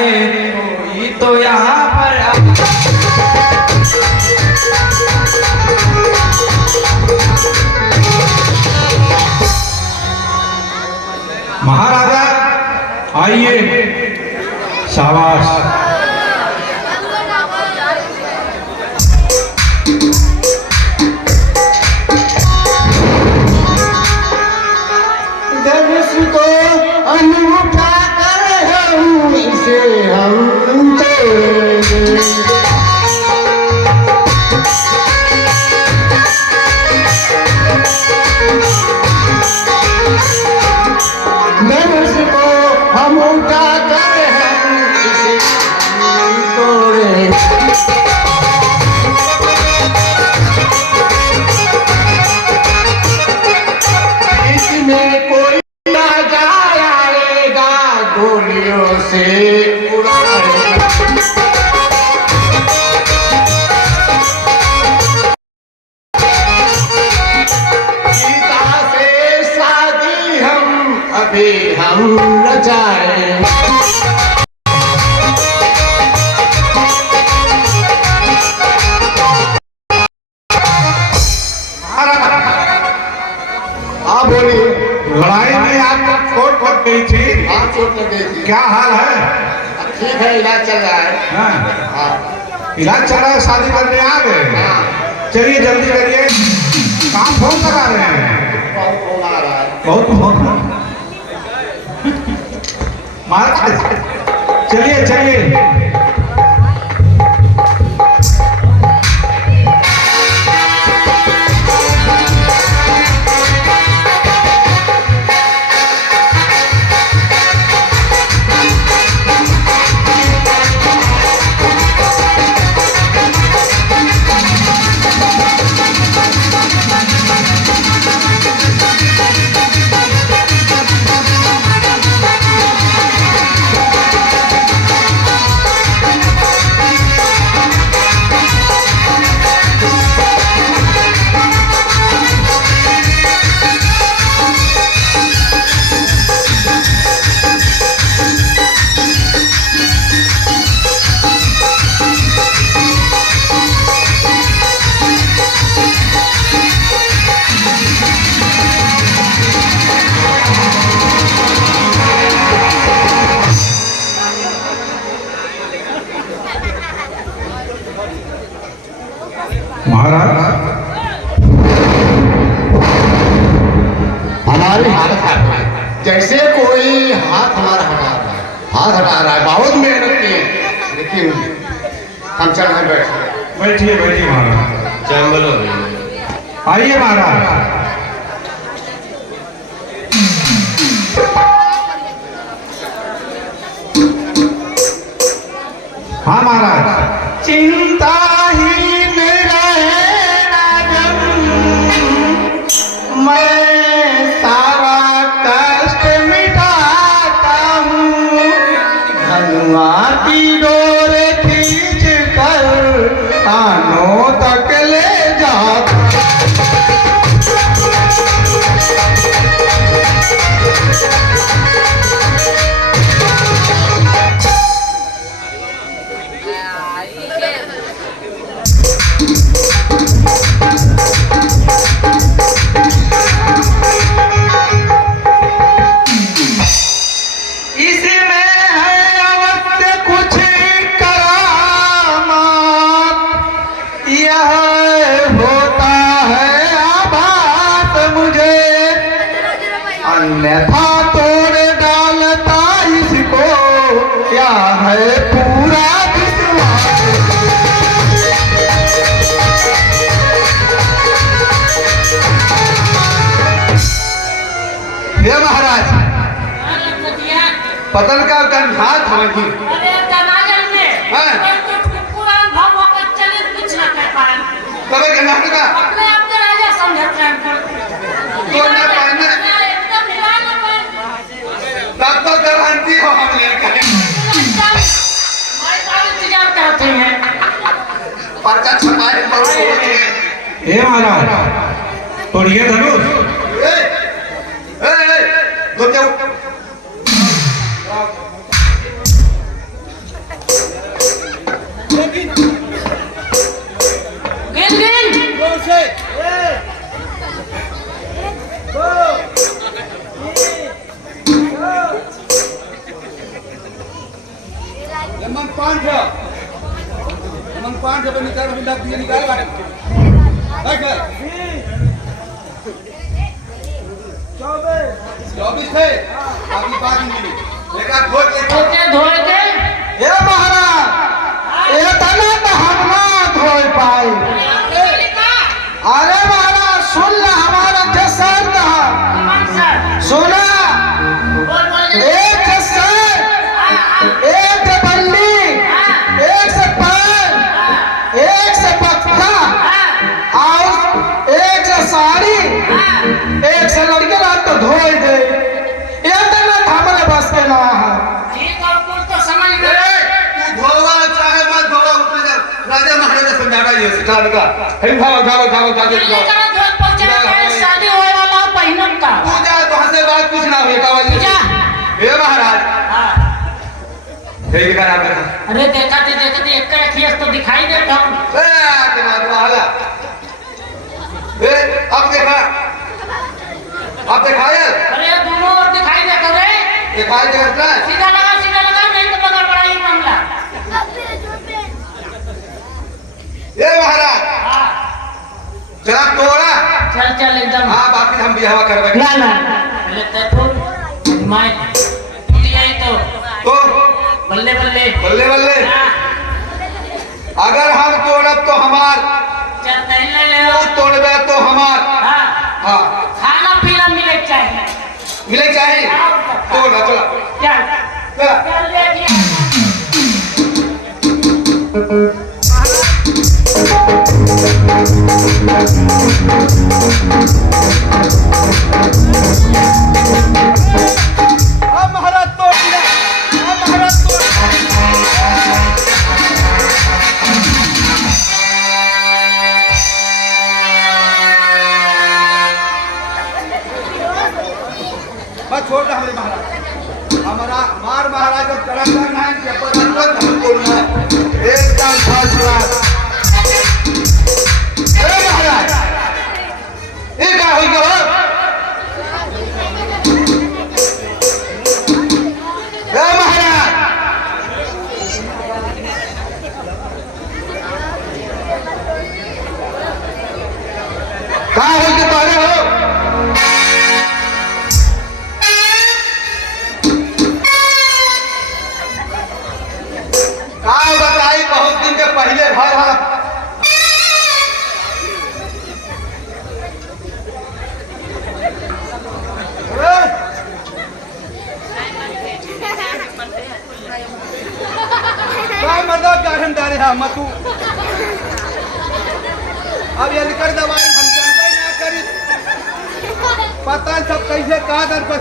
कोई तो यहाँ पर महाराजा आइए। शाबाश। धनुष को अनूठा कर हम इसे हम तोड़ेंगे। धनुष को हम उठा कर हम इसे हम तोड़ेंगे। इसमें कोई राजा आएगा गोलियों से उड़ाएगा। सीता से शादी हम अभी हम रचाएंगे। आप बोलिए। लड़ाई में आपको चोट लग गई थी, आप चोट लग गई थी। क्या हाल है? ठीक है, इलाज चल रहा है। हाँ, हाँ, इलाज चल रहा है, शादी करने आ गए। हाँ। चलिए जल्दी करिए, काम फोन लगा रहे हैं। बहुत फोन आ रहा है। बहुत फोन। महाराज चलिए चलिए। हमारी हालत है जैसे कोई हाथ हमारा हटा रहा है, हाथ हटा रहा है। बहुत मेहनत की लेकिन हम चल रहे बैठे। बैठिए बैठिए महाराज, चंबल हो गई। आइए महाराज। हाँ महाराज। चिंता ही रहे ना जब मैं सारा कष्ट मिटाता हूँ, हनुआ की डोर खींच कर कानों तक ले जाता। अन्यथा तोड़ डालता इसको क्या है पूरा विश्वास। हे महाराज, पतन का गंधात वही अरे तनाजन में हाँ। पुरान भाव होकर चले कुछ ना कर पाए। तबे गंधात का अपने आप के राजा समझते हैं तो न पाए एकदम हिला ना पाए। तब तो गारंटी हो हम लेकर हमारे सारे इंतजार करते हैं। पर्चा छपाए बहुत होते हैं। हे महाराज, तोड़िए धनुष। घूम जाओ। गिन गिन लमन पांच है, लमन पांच है, निकाल बिंदा दिए निकाल बाटे बैठ 24 थे अभी 5 मिली लेका धो के धोए के हे महाराज, ये तना तो हम ना धोई पाई। अरे महाराज सुन ले, हमारा जसर कहा सुना। एक जसर, एक बल्ली, एक से पैर, एक से पक्का और एक से साड़ी, एक से लड़के रात तो धोई दे। ये तना हमारे बस के ना है। ठीक और कुछ तो समझ गए। तू धोवा चाहे मत धोवा ऊपर जा राजा महाराजा समझाना ये सिखा देगा। हे भाव भाव भाव जाके दिल्ली का धोत पहुंचा के शादी होए वाला पहिनम का तू जा तो हंसे बात कुछ ना होए का वजह जा। हे महाराज हाँ। हे दिखा रहा देखा अरे देखते एक का अखियस तो दिखाई देता हूँ। ए के बाद वाला ए अब देखा अब दिखाया अरे दोनों ओर दिखाई देता रे। दिखाई देता है सीधा लगा नहीं तो बगल बड़ा ही मामला। ए महाराज हाँ। जरा तोड़ा चल एकदम। हाँ बाकी हम बिहावा करवाएंगे ना पहले तू माय टूटी आई तो बल्ले बल्ले बल्ले बल्ले हाँ। अगर हम तोड़ब तो हमार चल नहीं ले तू तोड़बे तो हमार हाँ। हाँ खाना पीना मिले चाहिए। मिले चाहिए तोड़ चला चल चला चल ले गया। महाराज तोड़ दिया महाराज तोड़ बस छोड़ दे हमारे महाराज हमार महाराज जब चढ़ा करना है जबरदस्त हम तोड़ना है एकदम फर्स्ट क्लास महाराज ये क्या हो गया महाराज कहाँ हो के बारे हो मत तू अब ये कर दवाई हम जानते ना करी पता सब कैसे कहा दर पर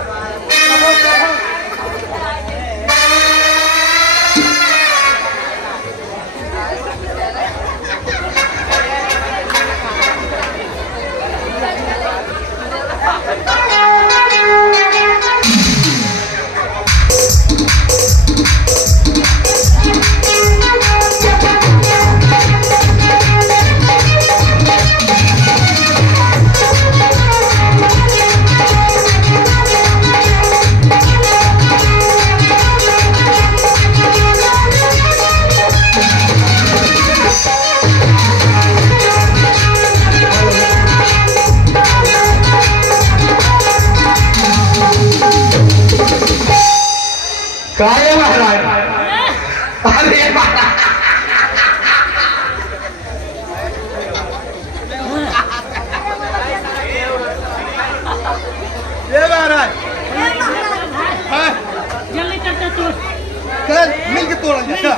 काय महाराज अरे महाराज ये महाराज जल्दी करते तू कर मिल के तोड़ेंगे क्या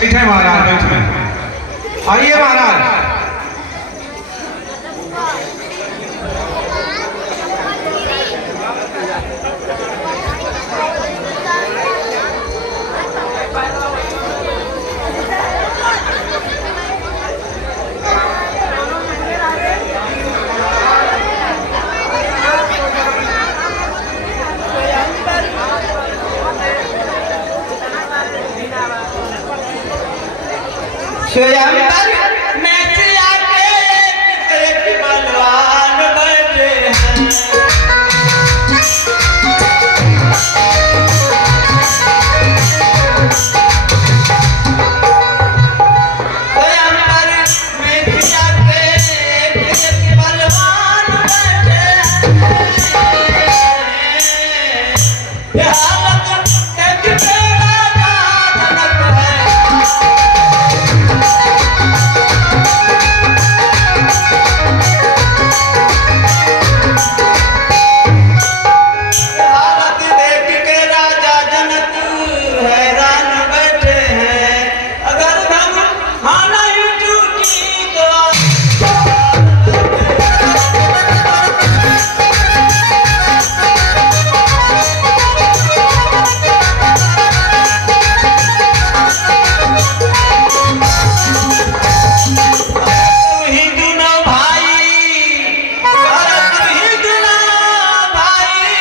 बैठे महाराज बैठे आइए महाराज स्वयंवर में से आके एक बलवान बैठे हैं स्वयंवर में से आके एक बलवान बैठे हैं ये हालत एक तेरा जनक है हालत देख के राजा जनक हैरान बैठे हैं अगर धन हाँ नहीं टूटी तो तू ही दोनों भाई अरे तू ही दोनों भाई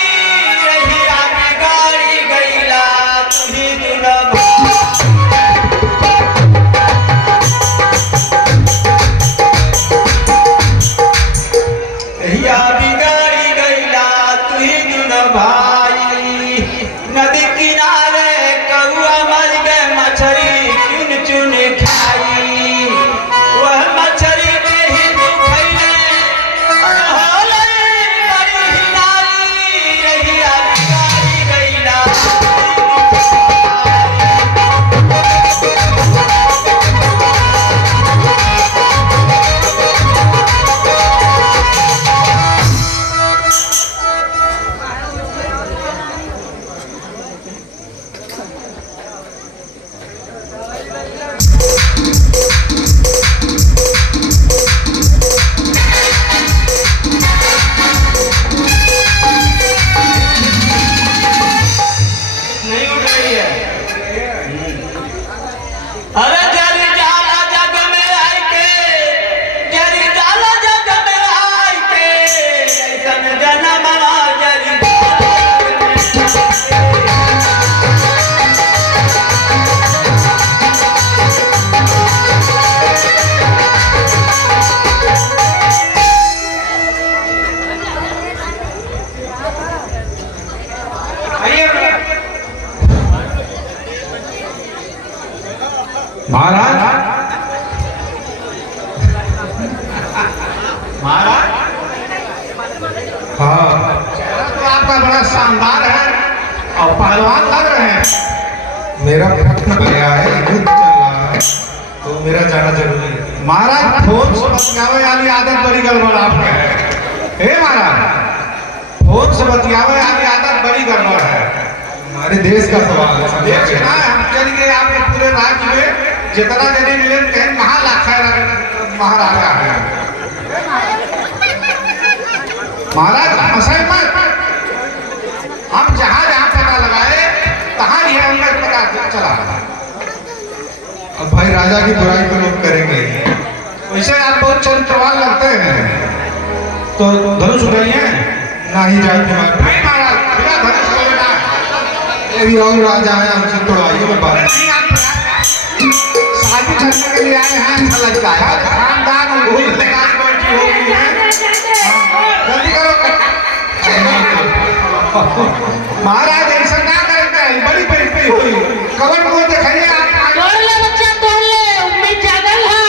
यही आगे गाड़ी गईला तू ही दोनों भाई यही आगे गाड़ी गईला तू ही दोनों भाई नदी किनारे कौआ मर गए मछली चुन चुन खाई वह मछली के ही खैले होले बड़ी हिनाई रही आगे गाड़ी गईला नहीं उठ रही है अरे जरी जाला जग में आई के जरी जाला जग में आई के ऐसन जन्म जरी जाला जग में महाराज महाराज हाँ चेहरा तो आपका बड़ा शानदार है और पहलवान लग रहे हैं मेरा प्रश्न गया है युद्ध चल रहा है तो मेरा जाना जरूरी है। महाराज फोन से बतियावे वाली आदत बड़ी गड़बड़ आपके है। हे महाराज, फोन से बतियावे वाली आदत बड़ी गड़बड़ है। हमारे देश का सवाल है, समझे? देखना हम चल गए आपके पूरे राज्य में जितना जने मिले कहीं महाराजा है। महाराज हंसे मत, हम जहाँ जहाँ पता लगाए तहाँ ये अंदर पता चला। अब भाई राजा की बुराई तो लोग करेंगे। वैसे आप बहुत चरित्रवान लगते हैं, तो धनुष उठाइए। ना ही जाए तुम्हारे नहीं महाराज, बिना धनुष को लेना। ये भी और राजा है, हमसे तोड़ाइए में बात। नहीं, आप शादी करने के लिए आए हैं, अच्छा लगता है। खानदान भूल विकास बैठी होगी है। जल्दी करो। महाराज ऐसा ना करते हैं, बड़ी बेइज्जती हुई। कवन को दिखाइए आप। तोड़ ले बच्चा, तोड़ ले, उम्मीद जागल है।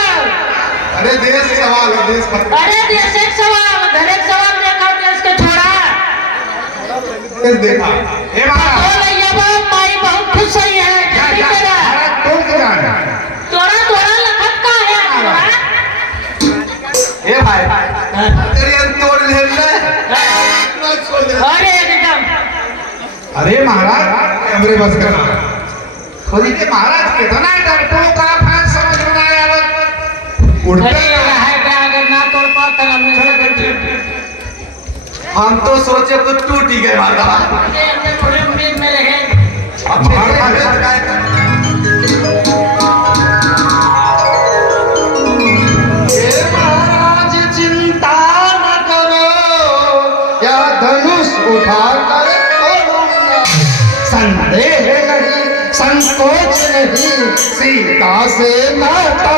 अरे देश सवाल है, देश खत्म। अरे देश एक सवाल, घर एक सवाल देखा, देश के छोड़ा। देश देखा। हे महाराज, तोड़ ले ये बात, माई बहुत खुश हुई है। जल्दी करा। महाराज तुम क्या है? तोड़ा तोड़ा लखत का है तोड़ा। ए भाई तेरी तोड़ ले ले। अरे एकदम। अरे महाराज, हमरे बस का ना। खुदी के महाराज कितना डरपोक आप हैं, समझ में नहीं आवत। उड़ते अरे है क्या, अगर ना तोड़ पाता ना मिल। हम तो सोचे तो टूट ही गए माता। अपने पूरे उम्मीद में रहे। महाराज चिंता न करो, या धनुष उठाकर तोड़ूंगा। संदेह नहीं, संकोच नहीं, सीता से नाता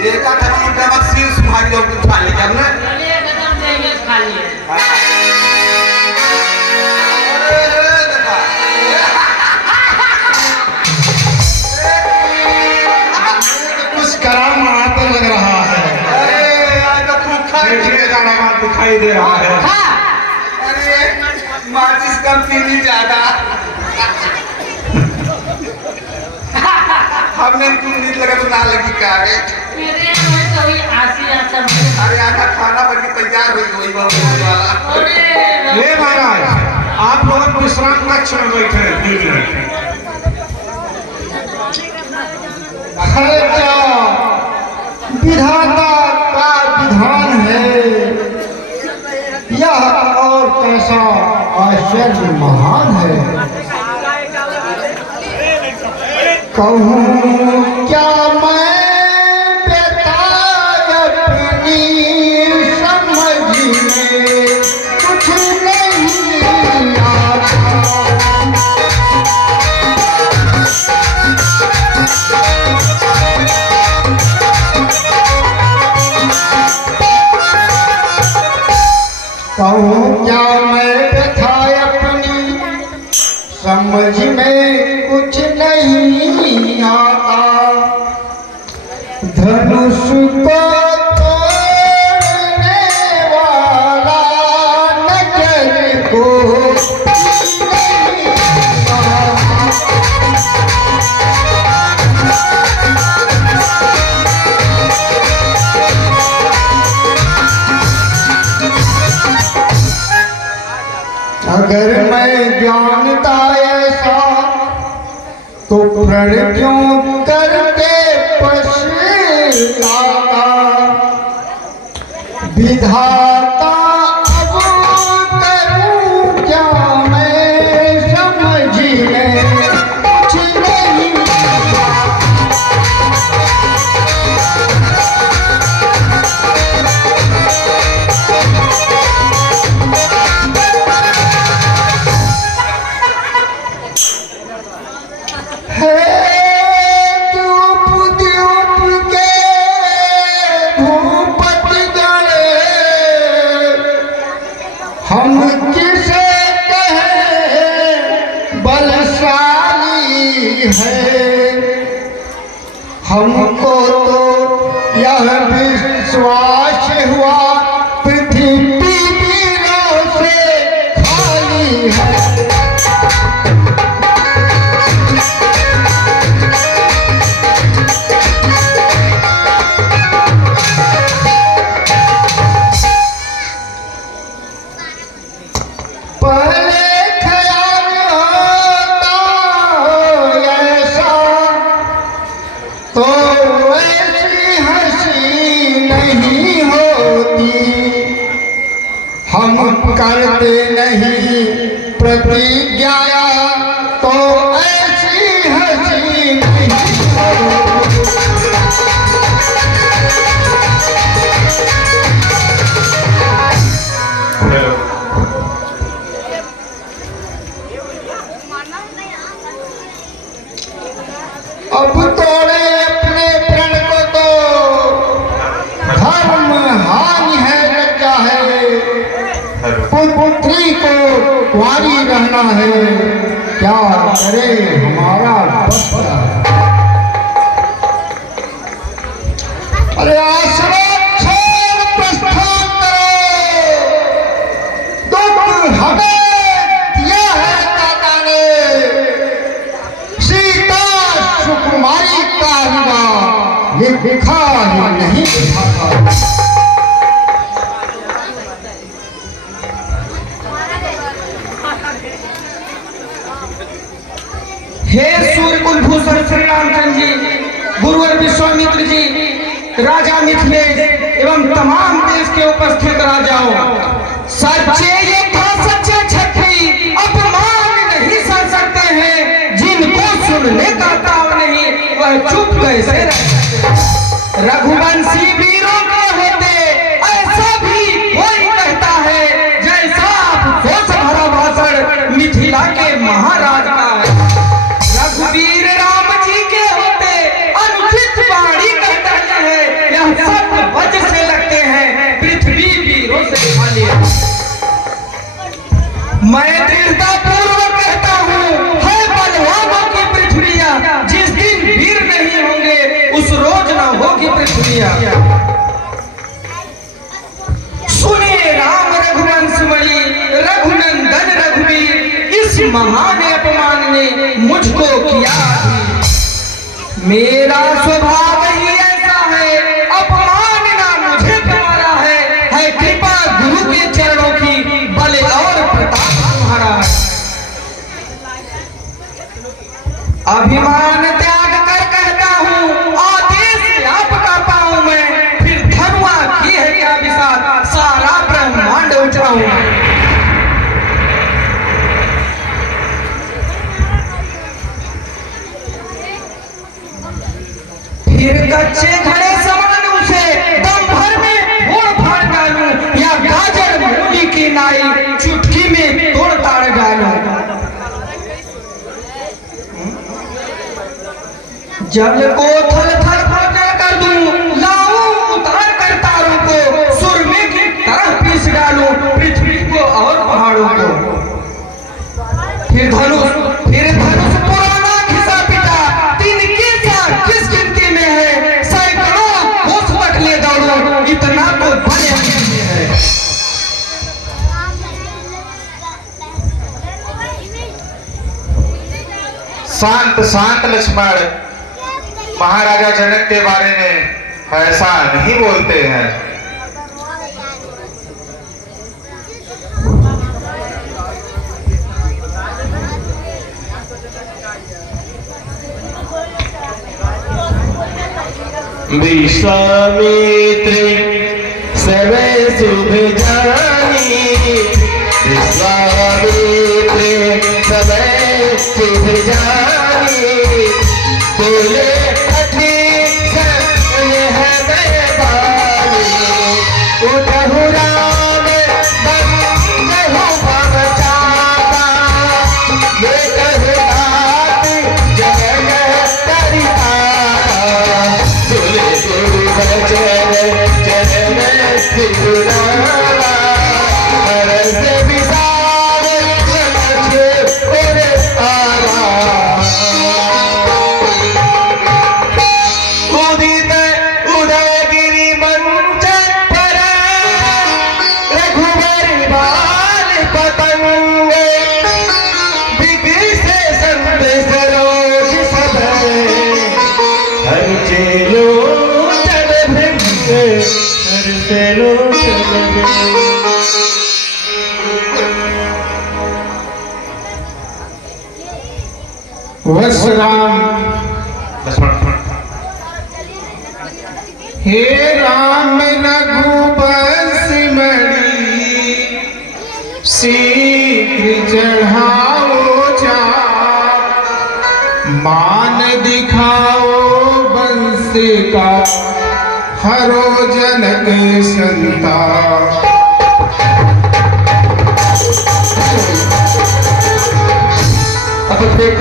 एक का खत्म होता है, बस सिर सुहाग जो उठा ले हमने। अरे एकदम देंगे खाली है। कुछ करामात लग रहा है। अरे आज तो खूब खा देखिए जाना दिखाई दे रहा है। हाँ। अरे माचिस कम पीनी ज्यादा। हमने इनको नींद लगा तो ना लगी क्या रे? मेरे में तो ही आसी आता है। अरे आधा खाना बन के तैयार हुई वाला। अरे हे महाराज, आप लोग विश्राम कक्ष में बैठे हैं। खर्चा विधाता का विधान है, यह और कैसा आश्चर्य महान है। कहूँ क्या मैं बेताज अपनी समझ में कुछ नहीं आता। कहूँ क्या मैं व्यथा अपनी समझ में कुछ नहीं आता। धनुष को तोड़ने वाला नजर को नहीं आता। अगर मैं जानता ऐसा तो प्रण क्यों करके पछताता। विधाता अब करूं क्या मैं समझ में कुछ नहीं आता। हम किसे कहें बलशाली है। हमको तो यह विश्वास हुआ पृथ्वी वीरों से हम करते नहीं प्रतिज्ञा तो ऐसी हंसी नहीं करो। अब तोड़े अपने प्रण को तो धर्म हानि है, लज्जा है, पुत्री को कुंवारी रहना है, क्या करे हमारा बस क्या है। अरे आश्रम छोड़ प्रस्थान करो, दुख हमें दिया है दाता ने, सीता सुकुमारी का विवाह ये दिखा ही नहीं दिखाता। हे सूर्य कुलभूषण श्री रामचंद्र जी, गुरुवर विश्वामित्र जी, राजा मिथिलेश एवं तमाम देश के उपस्थित राजाओं, सच्चे योद्धा सच्चे क्षत्रिय अपमान नहीं सह सकते हैं। जिनको सुनने का ताव नहीं वह चुप कैसे रहे। रघुवंशी वीरों के होते ऐसा भी कोई कहता है, जैसा अफसोस भरा भाषण मिथिला के महाराज का है। रघुवीर राम जी के होते अनुचित वाणी कहता है, यह सब वज से लगते हैं, पृथ्वी वीरों से खाली है। मैं दृढ़ता पूर्वक कहता हूँ, है बलवानों की पृथ्वियाँ, जिस दिन वीर नहीं होंगे उस रोज न होगी पृथ्वियाँ। सुनिए राम रघुवंश मणि रघुनंदन रघुवीर, इस महान अपमान ने मुझको किया। मेरा स्वभाव ही ऐसा है, अपमानना मुझे प्यारा है कृपा गुरु के चरणों की, बल और प्रताप तुम्हारा है। अभिमान त्याग कर कहता हूँ, आदेश आपका पाऊं मैं, फिर धनुआ की है क्या विशाल, सारा ब्रह्मांड उठाऊं। फिर कच्चे घड़े समान उसे दम भर में फोड़ फाड़ डालूं, या गाजर मूली की नाई चुटकी में तोड़ ताड़ डालूं। जल को थल थल कर दूं, लाऊं उतार कर तारों को, सुरमे की तरह पीस डालूं पृथ्वी को और पहाड़ों को। फिर धनुष पुराना घिसा पिटा, तिनके साथ किस गिनती में है, सैकड़ों कोस तक ले दौड़ूं, इतना तो बड़े में है। शांत शांत लक्ष्मण, महाराजा जनक के बारे में ऐसा नहीं बोलते हैं। विश्वामित्र समय शुभ जानी, विश्वामित्र समय शुभ जानी, बोले अति सत्य है मैदानी, उठहु राम बंधहु भवचाता, मैं कहु नाथ जगन तरिताता, सुने गुरु वचन चरण सिरुनावा, हरस विसार लक्ष्य और आवा। उदित उदयगिरि मंच पर रघुवर बाल पतंग, बिगसे संत सरोज सब, हर चेलो चल भृंग, हर चेलो चल भृंग। वत्स राम, हे राम रघुवंश मणि हरो जनक संताप। अब देख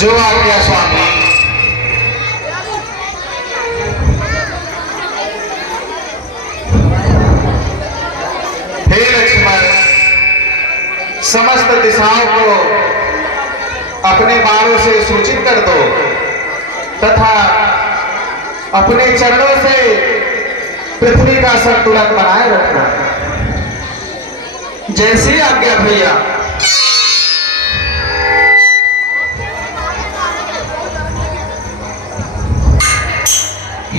जो आज्ञा स्वामी। हे लक्ष्मण, समस्त दिशाओं को अपने बाणों से सूचित कर दो तथा अपने चरणों से पृथ्वी का संतुलन बनाए रखना। जैसी आज्ञा भैया।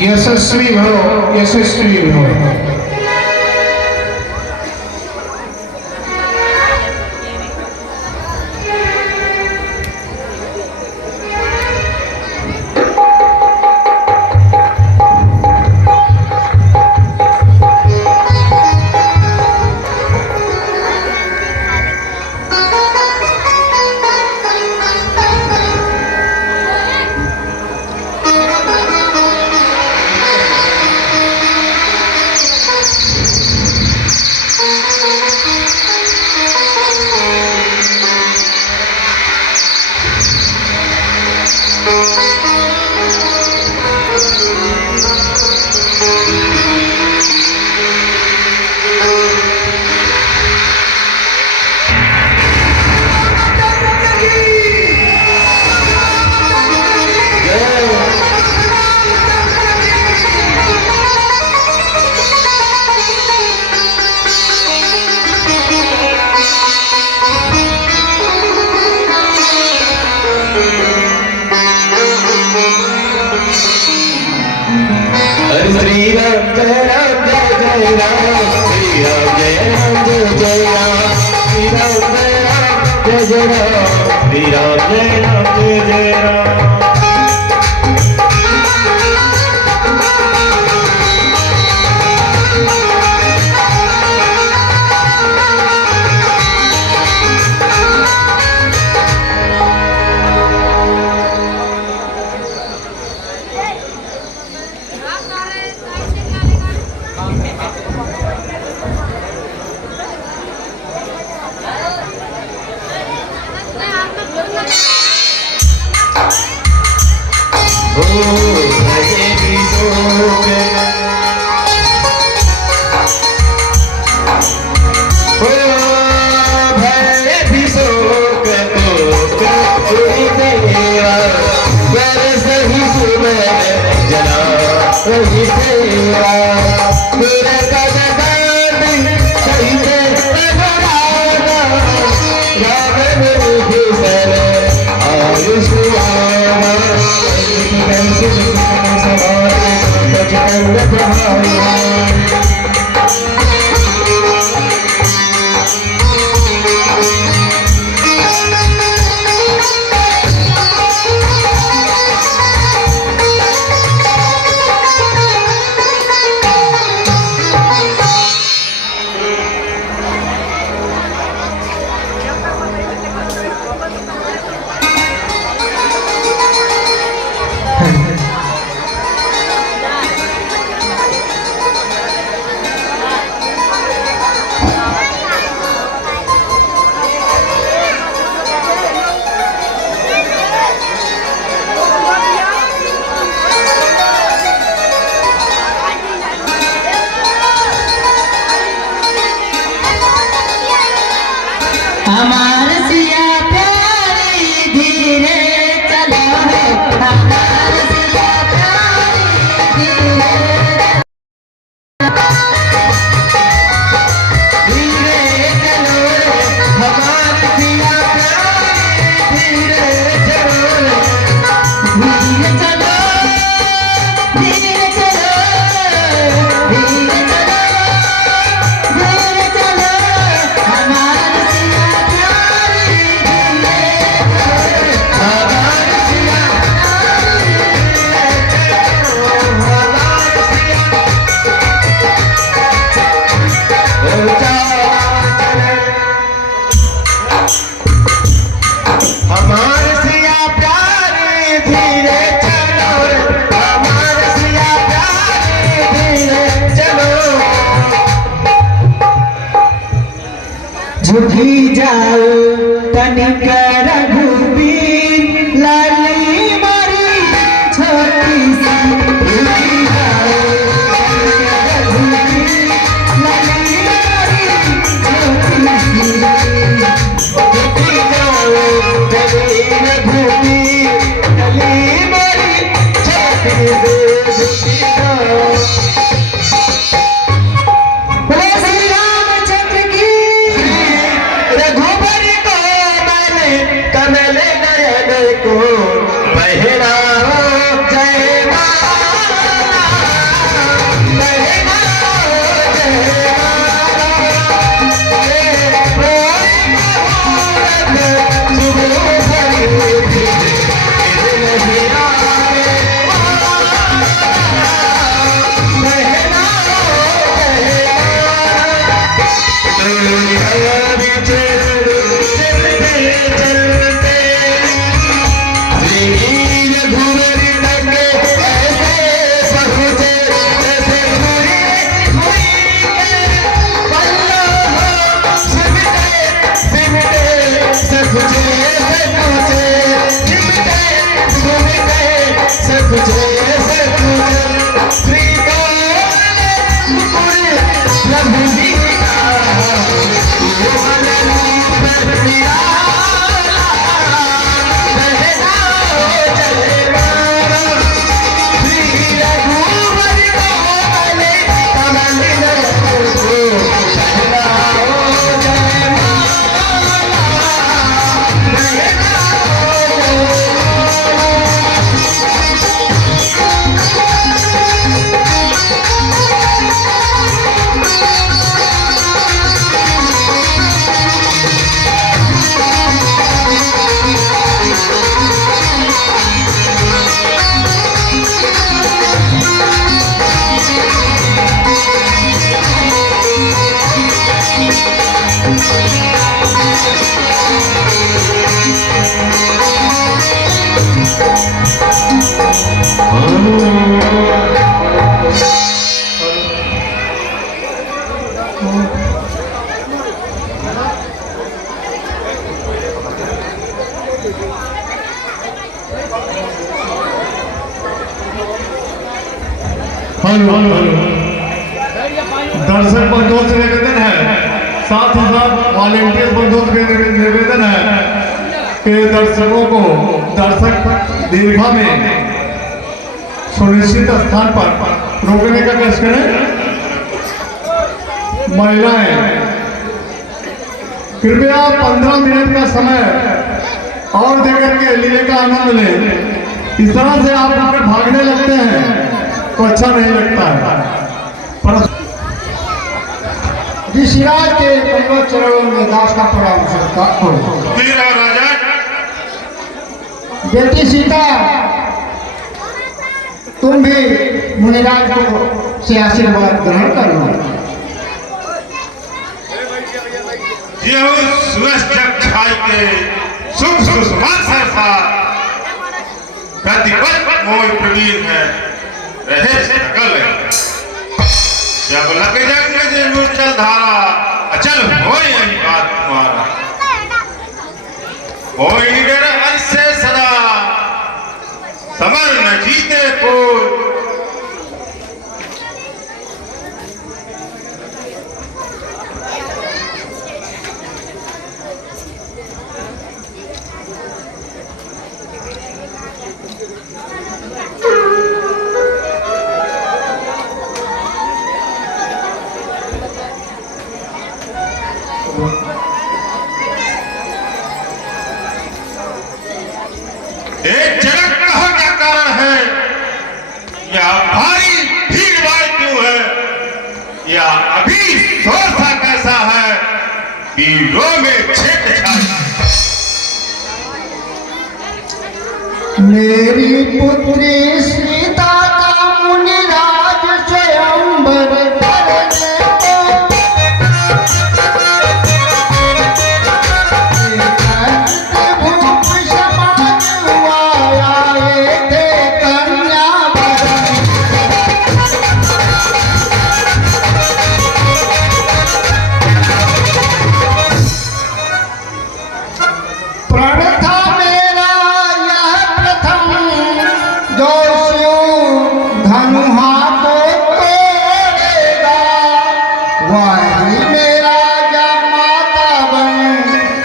यशस्वी भव, यशस्वी भव। श्री राम जय राम जय जय राम, श्री राम जय राम जय जय राम, श्री राम जय राम जय जय राम, श्री राम जय राम जय जय राम। हमार सिया प्यारी धीरे चलो रे, हमार सिया प्यारी धीरे धीरे चलो रे, हमार सिया प्यारी धीरे चलो रे, धीरे चलो धीरे चलो धीरे चलो धीरे चलो, हमार सिया प्यारी धीरे झुकी जाओ तनिक रघुबीर लाली मारी छोटी सी झुकी जाओ तनिक रघुबीर लाली मारी छोटी सी झुकी जाओ तनिक रघुबीर लाली मारी छोटी सी झुकी जाओ। हेलो दर्शक बंधुओं से निवेदन है, साथ ही साथ वॉलेंटियर बंधुओं से निवेदन है कि दर्शकों को दर्शक दीर्घा में सुनिश्चित स्थान पर रोकने का कष्ट करें। महिलाएं कृपया 15 मिनट का समय और देकर के लीले का आनंद लें। इस तरह से आप अगर भागने लगते हैं तो अच्छा नहीं लगता है। पर ऋषिराज के पंडित चरणों में दास का प्रणाम करता हूँ। राजा बेटी सीता, तुम भी मुनिराज को से आशीर्वाद ग्रहण करना। छाई के शुभ सुषमान सरसा प्रतिपद मोय प्रवीण है, रहे सकल जब लग जग में चल धारा, अचल हो यही बात तुम्हारा। कोई निडर हर से सदा समर न जीते कोई। एक जनक कहो क्या कारण है, या भारी भीड़ भाड़ क्यों है, या अभी शोर सा कैसा है कि रो में छेद छाई। मेरी पुत्री सीता का मुनिराज स्वयंवर करने भूप समाज आए थे कन्या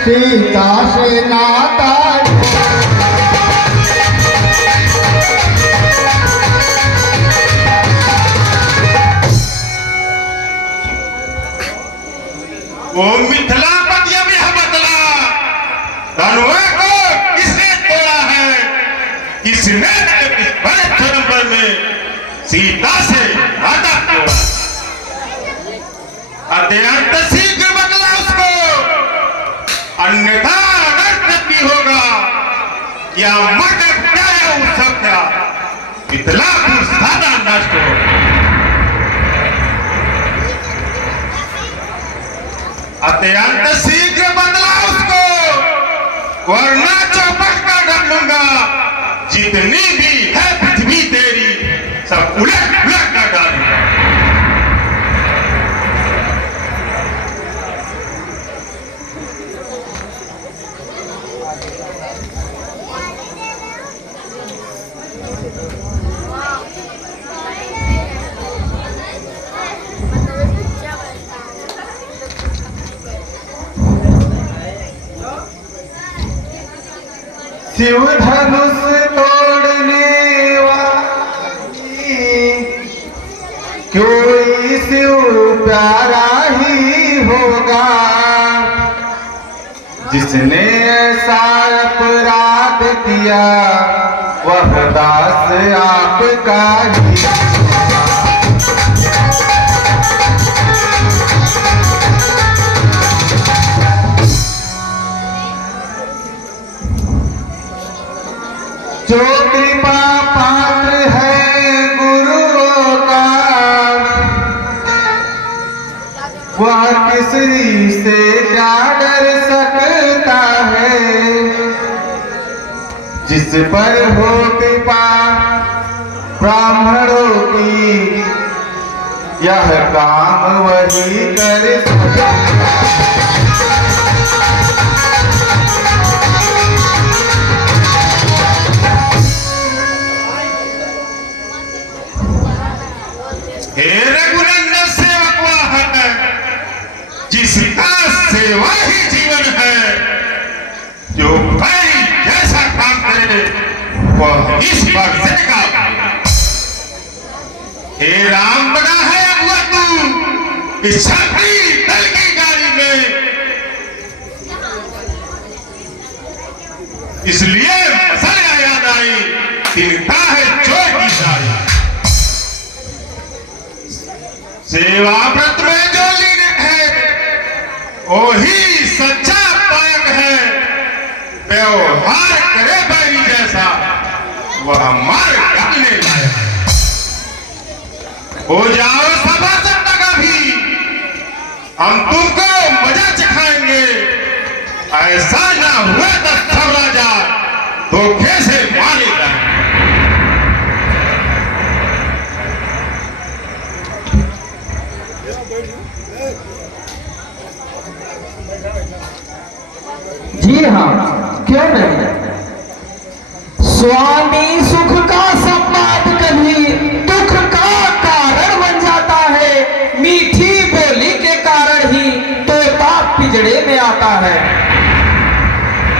सीता से नाता वो मिथिला पतिया भी है बदला, धनुआ को किसने तोड़ा है, किसने इस बड़े नंबर में सीता से नाता तोड़ा। अत्यंत शीघ्र बदला उसको, अन्यथा अनर्थ भी होगा। या मर क्या है उस सब क्या मिथिला को सादा नष्ट होगा। अत्यंत शीघ्र बदला उसको, वरना चौपट कर डालूंगा। जितनी भी है पृथ्वी तेरी सब उलट उलट कर डालूंगा। शिव धनुष तोड़ने वाली कोई शिव प्यारा ही होगा, जिसने ऐसा अपराध किया वह दास आपका ही। जो कृपा पात्र है गुरुओं का, वह किसी से क्या डर सकता है। जिस पर हो कृपा ब्राह्मणों की, यह काम वही कर सकता है। रघुनंदन सेवक वह है जिसका सेवा ही जीवन है। जो भाई जैसा काम करे वह इस वर्ष का। हे राम बना है अगुआ तू इस छात्री दल की गाड़ी में, इसलिए मसला याद आई तिनका है चोर की साड़ी। सेवा व्रत में जो लीन है वही सच्चा पायक है। व्यवहार करे बैरी जैसा वह मार डालने लायक। हो जाओ सभासद तक अभी, हम तुमको मजा चखाएंगे। ऐसा ना हुआ तो सब राजा धोखे से मारे जाएंगे। जी हाँ, क्यों नहीं। स्वामी सुख का संवाद कभी दुख का कारण बन जाता है। मीठी बोली के कारण ही तोता पिंजड़े में आता है।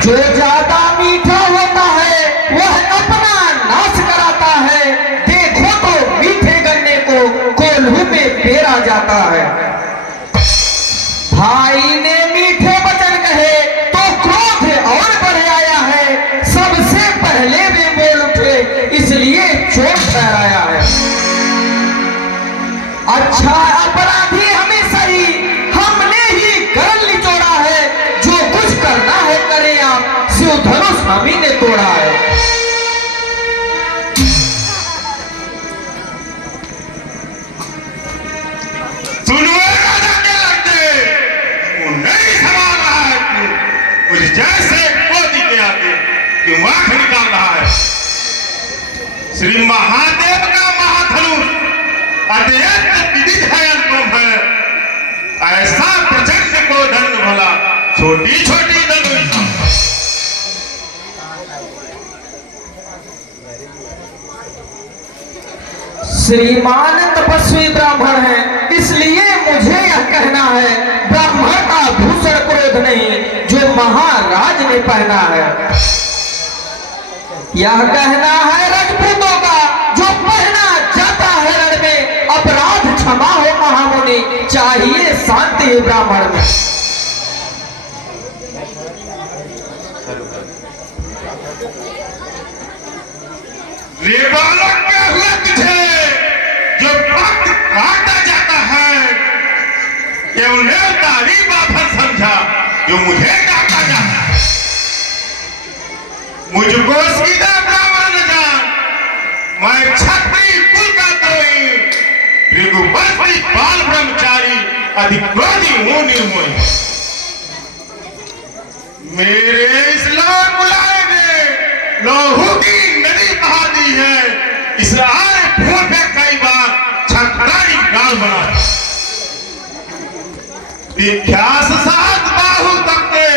जो ज्यादा मीठा होता है वह अपना नाश कराता है। देखो तो मीठे गन्ने को कोल्हू में पेरा जाता है। भाई ने मीठे वचन कहे तो क्रोध और बढ़ आया है। सबसे पहले वे बोल उठे इसलिए चोट ठहराया है। अच्छा अपराधी हमेशा ही हमने ही गर्ल निचोड़ा है। जो कुछ करना है करें आप, शिव धनुष हम ही ने तोड़ा है। जैसे मोदी के आगे दिमाग निकाल रहा है। श्री महादेव का महाधनुष अत्यंत विदित है, अनुपम है। ऐसा प्रचंड को दंड भला छोटी छोटी धनुष। श्रीमान तपस्वी ब्राह्मण है, इसलिए मुझे यह कहना है ब्राह्मण का भूषण क्रोध नहीं, जो महाराज ने पहना है। यह कहना है राजपूतों का जो पहना जाता है रण में, अपराध क्षमा हो महामुनि, चाहिए शांति ब्राह्मण में। रे बालक क्या हुआ तुझे जो भक्त काटा जाता है, ये उन्हें तारी बात समझा जो मुझे काटा जाता है। मुझको सीधा ब्राह्मण न जान, मैं क्षत्रिय कुल का द्रोही, भृगुवंशी बाल ब्रह्मचारी, अधिक्रोधी हूं निर्मोही। मेरे इस्लाम बुलाए ने लोहू की नदी बहा दी है, इस आरे फूल पे कई बार छत्राई गाल बना। इतिहास सात बाहु तक के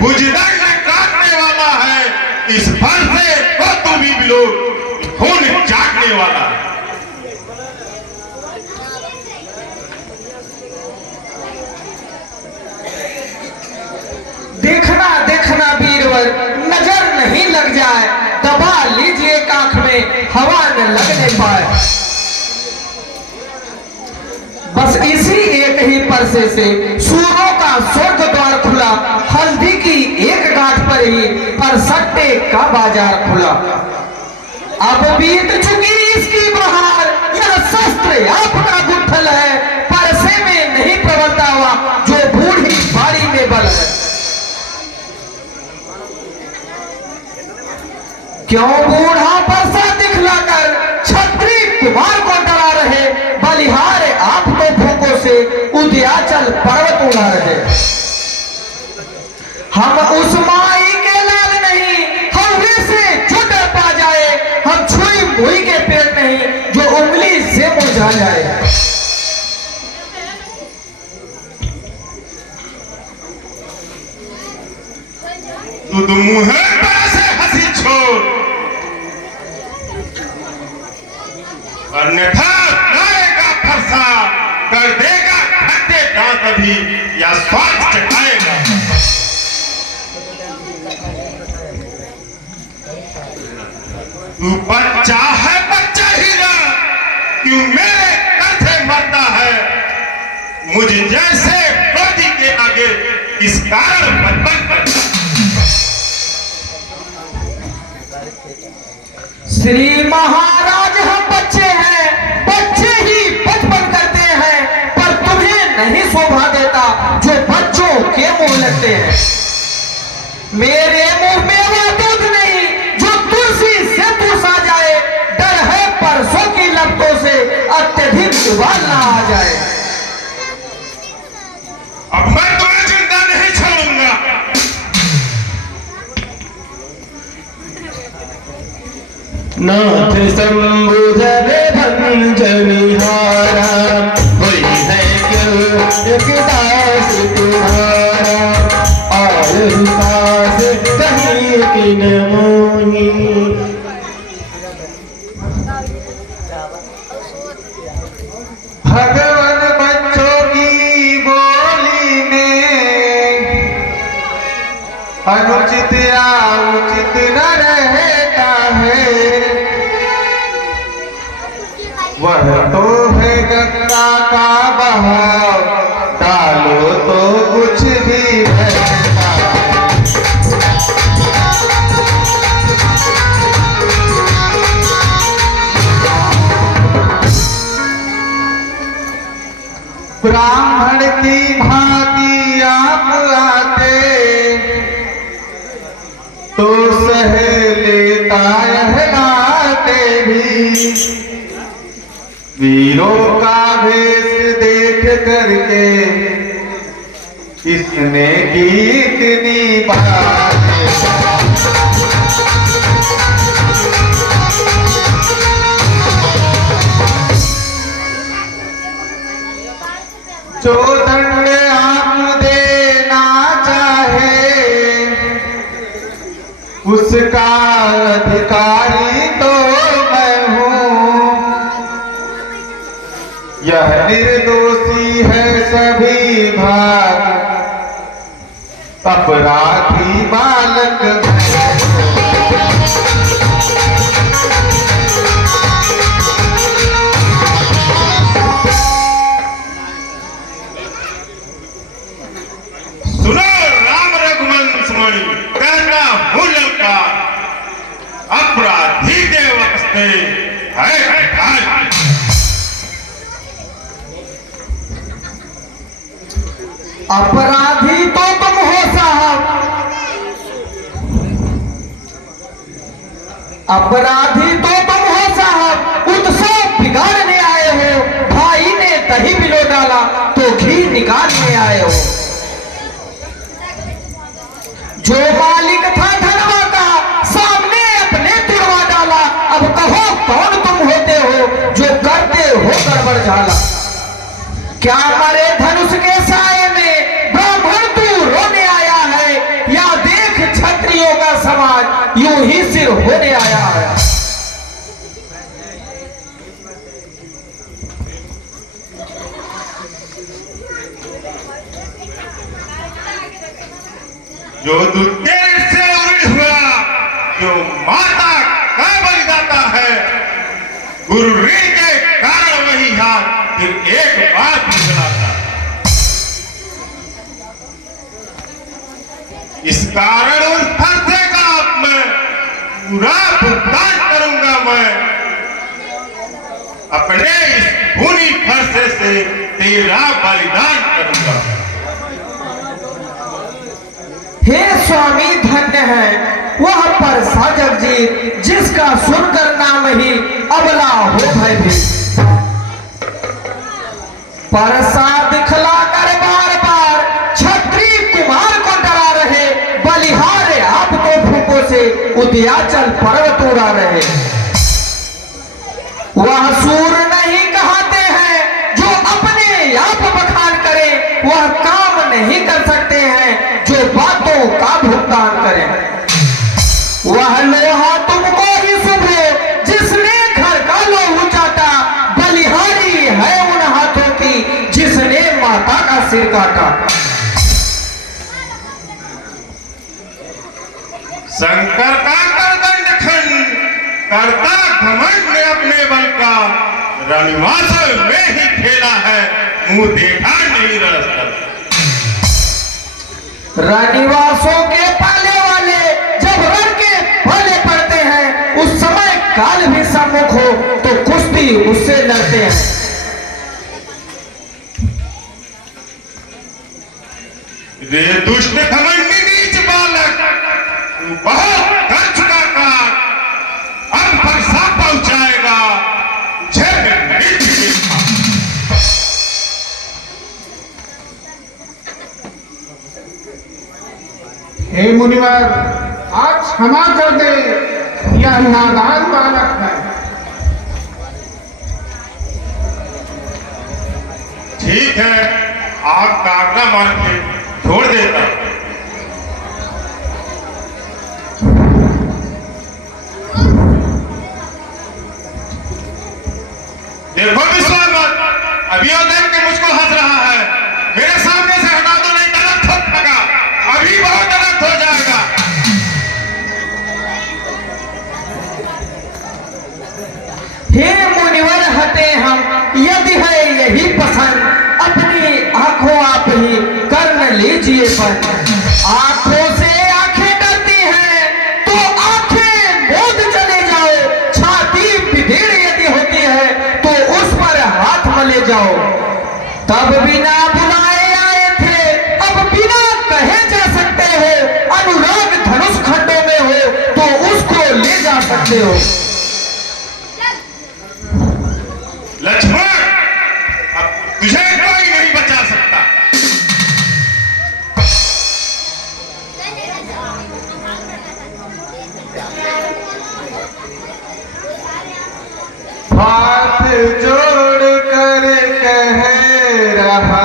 भुजदंड काटने वाला है, इस फल से तो तू भी बिलो खून चाटने वाला है। देखना देखना वीरवर, नजर नहीं लग जाए, दबा लीजिए आंख में, हवा न लगने पाए। बस इसी एक ही परसे से सूरों का स्वर्ग द्वार खुला, हल्दी की एक गांठ पर ही परसट्टे का बाजार खुला। अब बीत चुकी इसकी बहार, यह शस्त्र आपका गुत्थल है, परसे में नहीं प्रबलता हुआ जो बूढ़ी बारी में बल है। क्यों बूढ़ा परसा दिखलाकर क्षत्रिय कुमार को डरा रहे, बलिहार आप तो भूखों से उदयाचल पर्वत उड़ा रहे। हम उस माई के लाल नहीं, हम से जो डर पा जाए, हम छुई मुई के पेड़ नहीं जो उंगली से मुरझा जाए। तू मुंह से हंसी छोड़, अन्यथा लाएगा फरसा, कर देगा खट्टे दांत अभी, या स्वाद चखाएगा। तू बच्चा है बच्चा ही ना, क्यों मेरे कंधे मरता है, मुझ जैसे क्रोधी के आगे इस कारण बचपन पर। श्री महाराज हम बच्चे हैं, बच्चे ही बचपन करते हैं, पर तुम्हें नहीं शोभा देता जो बच्चों के मुंह लगते हैं। मेरे मुंह में वो दूध नहीं जो तुलसी से तुलसा जाए, डर है परसों की लपटों से अत्यधिक उबाल ना आ जाए। अब मैं तुम्हें चिंता नहीं छोड़ूंगा। नाथ संबुधर भंजनिहारा, कोई है क्यों एक दास तुम्हारा, और दास कहीं की न मोही। भगवान बच्चों की बोली में अनुचित या उचित न रहता है, वह तो है गंगा का बहाव, डालो तो कुछ भी बहता है। ब्राह्मण की भांति आप आते तो सह लेता कहलाते भी, वीरों का भेष देख करके इसने की इतनी बात। जो दंड आप देना चाहे उसका अधिकारी तो मैं हूँ, यह निर्दोषी है सभी भाग, अपराधी बालक सुनो राम रघुवंश मणि कहना हूँ लंका अपराधी के वास्ते है ढाल। अपराधी तो तुम हो साहब, अपराधी तो तुम हो साहब। उत्सव बिगाड़ने आए हो, भाई ने दही बिलो डाला तो घी निकालने आए हो। जो मालिक था धनवा का सामने अपने तुड़वा डाला। अब कहो कौन तुम होते हो जो करते हो गड़बड़ झाला। क्या मरे धनुष के साए में ब्राह्मण तू रोने आया है, या देख क्षत्रियों का समाज यूं ही सिर होने आया है। जो दुर्देव से उड़ी हुआ जो माता का बन जाता है, गुरु ऋण के कारण वही हाथ फिर एक बात निकलाता। इस कारण उस फरसे का मैं पूरा भुगतान करूंगा। मैं अपने इस खूनी फरसे से तेरा बलिदान करूंगा। हे स्वामी धन्य है वह परसा जगजीत, जिसका सुनकर नाम ही अबला हो भयभीत। परसा दिखलाकर बार बार क्षत्रिय कुमार को डरा रहे, बलिहार आपको फूकों से उदयाचल पर्वत उड़ा रहे। वह सूर नहीं कहते हैं जो अपने आप बखान करे, वह काम नहीं कर सकते हैं जो बातों का भुगतान करें। वह लोहा तुमको ही सुभे जिसने घर का लोहू चाटा, बलिहारी है उन हाथों की जिसने माता का सिर काटा। शंकर का करदंड खंड करता घमंड ने अपने बल का, रनिवास में ही खेला है मुंह देखा नहीं रसता। रानीवासों के पाले वाले जब रण के पाले पड़ते हैं, उस समय काल भी सम्मुख हो तो कुश्ती उससे लड़ते हैं। रे दुष्ट घमंडी नीच बालक, तू बहुत कर चुका काम, अब फरसा पहुंचाएगा हे मुनिवर, आप क्षमा कर दे, यह नादान बालक है। ठीक है, आप कागना मान के छोड़ देता। देखो विश्वास, अभी और देख के मुझको हंस रहा है। मेरे सामने से हटा दो, नहीं गलत हो जाएगा, अभी बहुत गलत हो जाएगा। हे मुनिवर हटे हम, यदि है यही पसंद, अपनी आंखों आप ही कर लीजिए बंद। आंखों से आंखें डरती हैं तो आंखें मूंद चले जाओ, छाती बिधेड़ यदि होती है तो उस पर हाथ मले जाओ। तब बिना बुलाए आए थे, अब बिना कहे जा सकते हो। अनुराग धनुष खंडों में हो तो उसको ले जा सकते हो। लक्ष्मण, अब तुझे कोई नहीं बचा सकता। हाथ जोड़ कर कह रहा,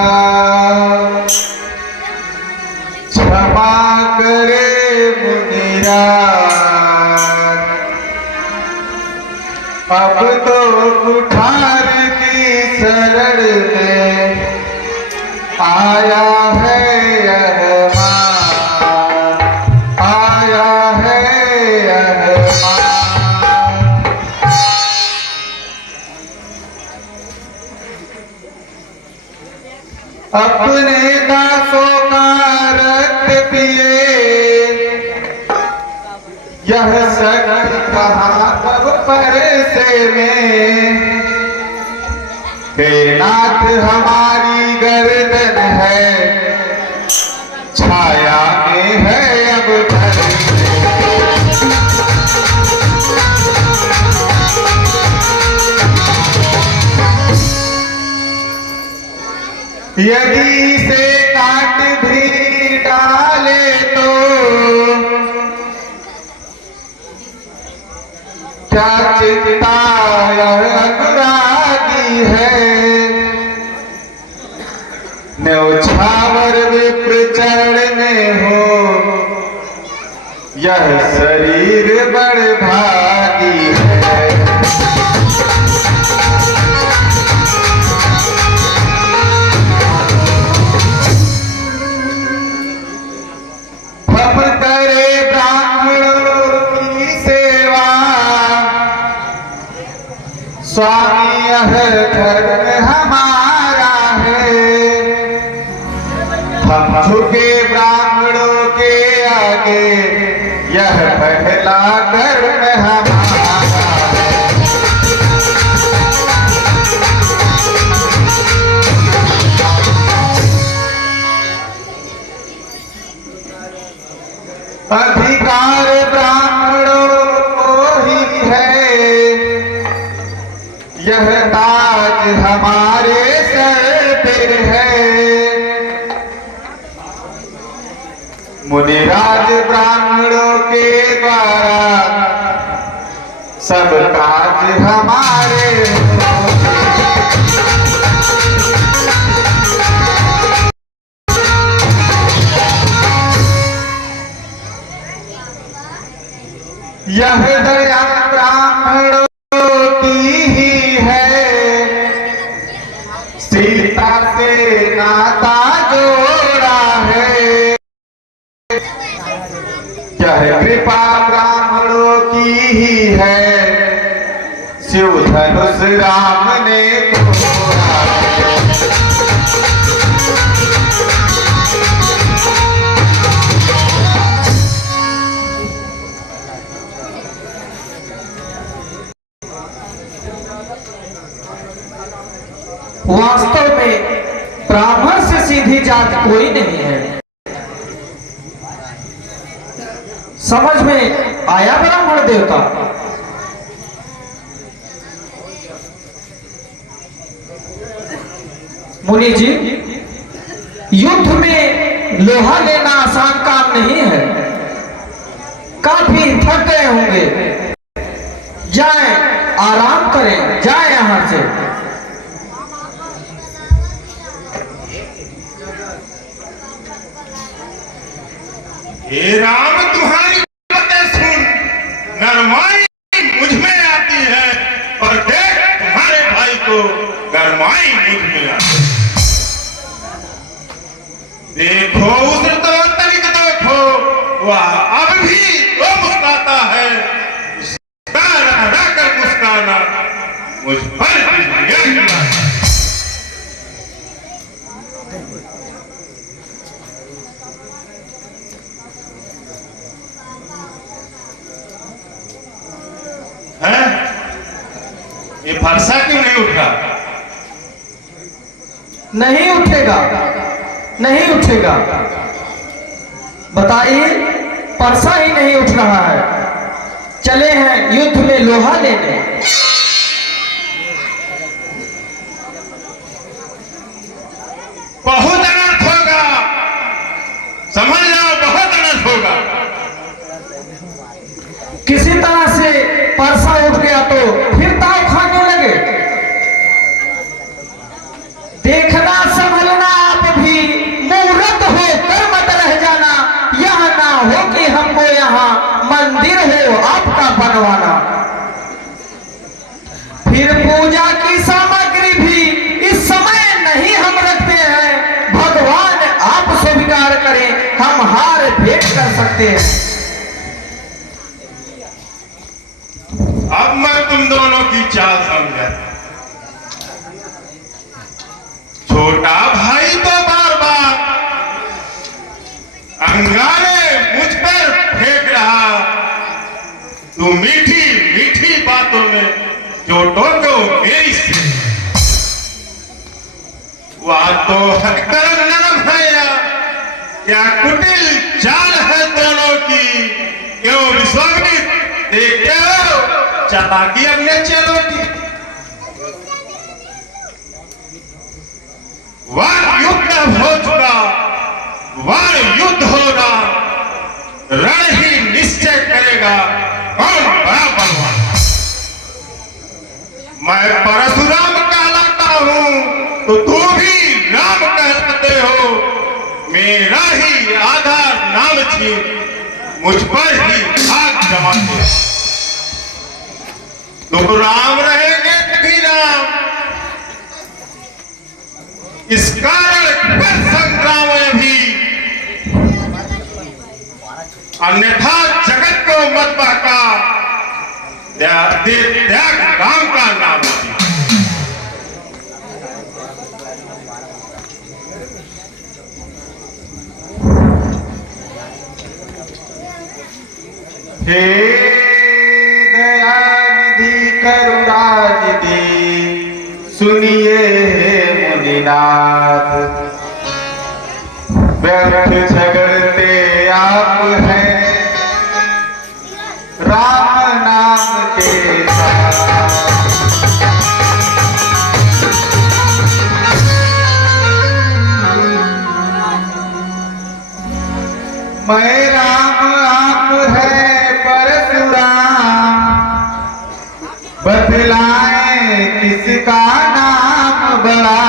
क्षमा करे मुनिराज, अब तो कुठार की शरण में आया है रहमान। यह शक्ति कहाँ कब परसे में, हे नाथ हमारी गर्दन है, छाया में है अब घर यदि से काट भी डाले तो क्या चिंता यह अनुरागी है, न्यौछावर विप्र चढ़ने हो, यह शरीर बड़ भागी है। अब करे ब्राह्मणों की सेवा, स्वामी यह धर्म हमारा है, हम झुके ब्राह्मणों के आगे, यह पहला कर्म हमारा है। अधिकार ब्राह्मणों को ही है, यह ताज हमारे सर पे है, मुनिराज ब्राह्मणों के द्वारा सब काज हमारे होते। यह दया ब्राह्मणों की ही है, सीता से नाता जोड़ा है, यह कृपा ब्राह्मणों की ही है, शिव धनुष राम ने तोड़ा है। वास्तव में ब्राह्मण से सीधी जात कोई नहीं है। समझ में आया ब्राह्मण देवता? मुनि जी, युद्ध में लोहा लेना आसान काम नहीं है, काफी थक गए होंगे, जाएं आराम करें, जाएं यहां से। हे राम, तुम्हारी बातें सुन नरमाई मुझ में आती है, और देख तुम्हारे भाई को गरमाई मुझ में आती है। देखो उस तनिक देखो, वह अब भी वो मुस्कुराता है, रह कर मुस्कुराना मुझ पर बिजलियां गिरा। है? ये फरसा क्यों नहीं उठ रहा? नहीं उठेगा, नहीं उठेगा। बताइए, परसा ही नहीं उठ रहा है। चले हैं युद्ध में लोहा लेने। बहुत अनर्थ होगा, समझ जाओ, बहुत अनर्थ होगा। किसी तरह से परसा उठ गया तो फिर ताव खाने लगे। देखना संभलना, आप भी मुहूर्त हो कर मत रह जाना, यह ना हो कि हमको यहाँ मंदिर हो आपका बनवाना। फिर पूजा की सामग्री भी इस समय नहीं हम रखते हैं, भगवान आप स्वीकार करें, हम हार भेंट कर सकते हैं। अब मैं तुम दोनों की चाल समझा। छोटा भाई तो बार बार अंगारे मुझ पर फेंक रहा, जो टोको मेरी से वह तो हथकरम नरम है या क्या कुटिल चाल है दोनों की। क्यों विश्वामित्र देखते हो चालाकी अपने चेलों की। वार युद्ध हो चुका, वार युद्ध होगा, रण ही निश्चय करेगा कौन बड़ा बलवान। मैं परशुराम कहलाता हूं तो तू भी राम कहलाते हो। मेरा ही आधा नाम छीन मुझ पर ही आग जमाते। तो राम रहेंगे तभी राम। इस कारण पर संग्राम में भी, अन्यथा जगत को मत बहका। त्याग राम का नाम है। हे दयानिधि करुणानिधि सुनिए मुनिनाथ। व्यर्थ झगड़ते आप हैं राम नाम के साथ। मैं राम आप है परशुराम। बतलाएं किसका नाम बड़ा,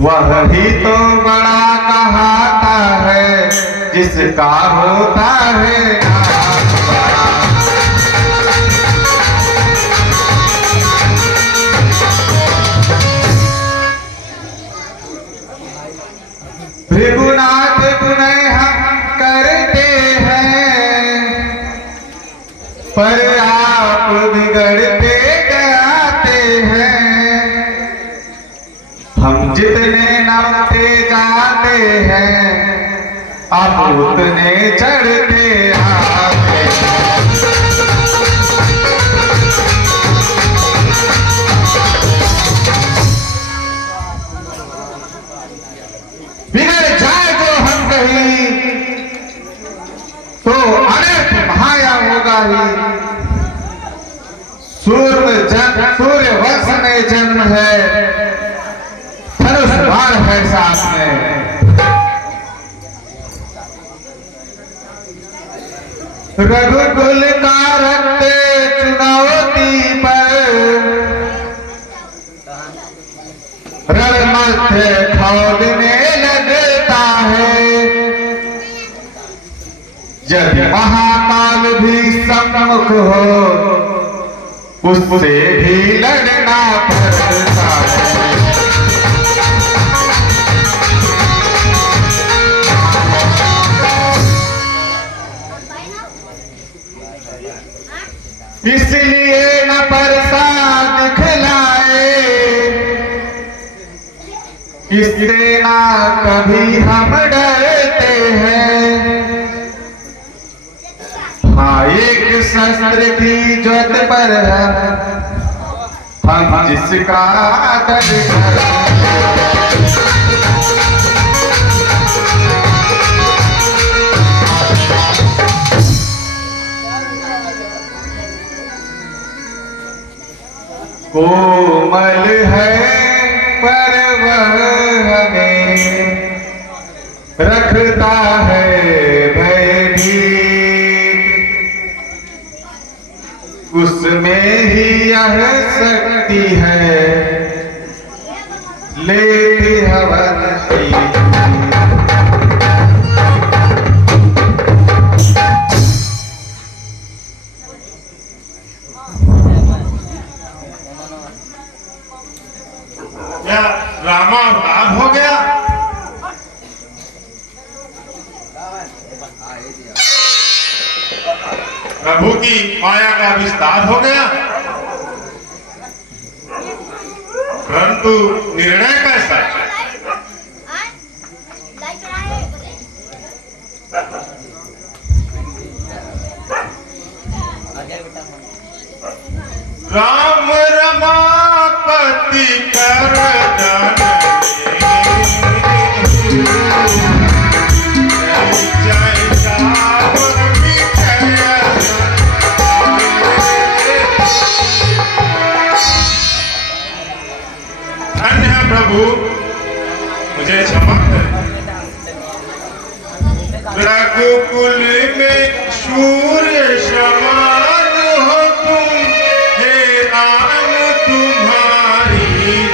वही तो बड़ा कहाता है जिसका होता है नाम बड़ा। भृगुनाथ गुनय हम करते हैं, पर आप बिगड़ते कराते हैं। हम जितने नामते जाते हैं आप उतने चढ़ते आते हैं। बिगड़ जाए तो हम कहीं तो अनर्थ महाया होगा ही। सूर्य वंश में जन्म है, धनुष बाण है साथ में। रघुकुल का रक्त चुनौती पर रण मध्य खौलने लगता है। यदि महाकाल भी सम्मुख हो उससे भी लड़ना पड़ता है। इसलिए न प्रसाद दिखलाए, इससे ना कभी हम डरते हैं। हाँ एक शस्त्र की ज्योत पर है हम जिसका आदर करते। कोमल है पर वह हमें रखता है भयभीत। उसमें ही यह शक्ति है लेती हवन की। क्या रामावतार हो गया? प्रभु की माया का विस्तार हो गया, परंतु निर्णय कैसा? भक्ति कर दान जय सावर विजय धन्य है प्रभु, मुझे क्षमा करें। रघुकुल में सूर्य समान हो तुम, हे राम तुम्हारी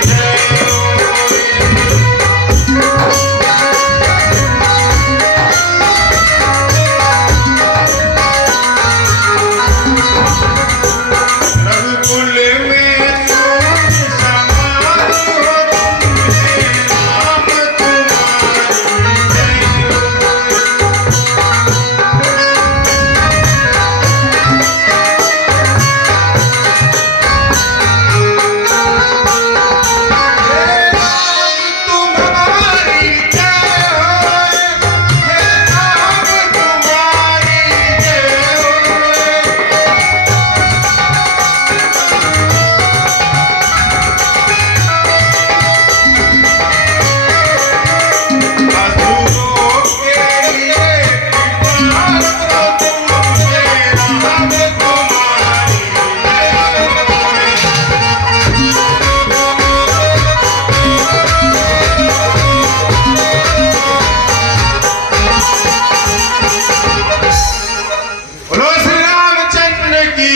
जय रघुकुल में सूर्य समान हो तुम, हे राम तुम्हारी जय तुम्हारी जय हे राम तुम्हारी जय असुरों के लिए कृपा करो तुम, हे राम तुम्हारी जय बोलो श्री रामचंद्र की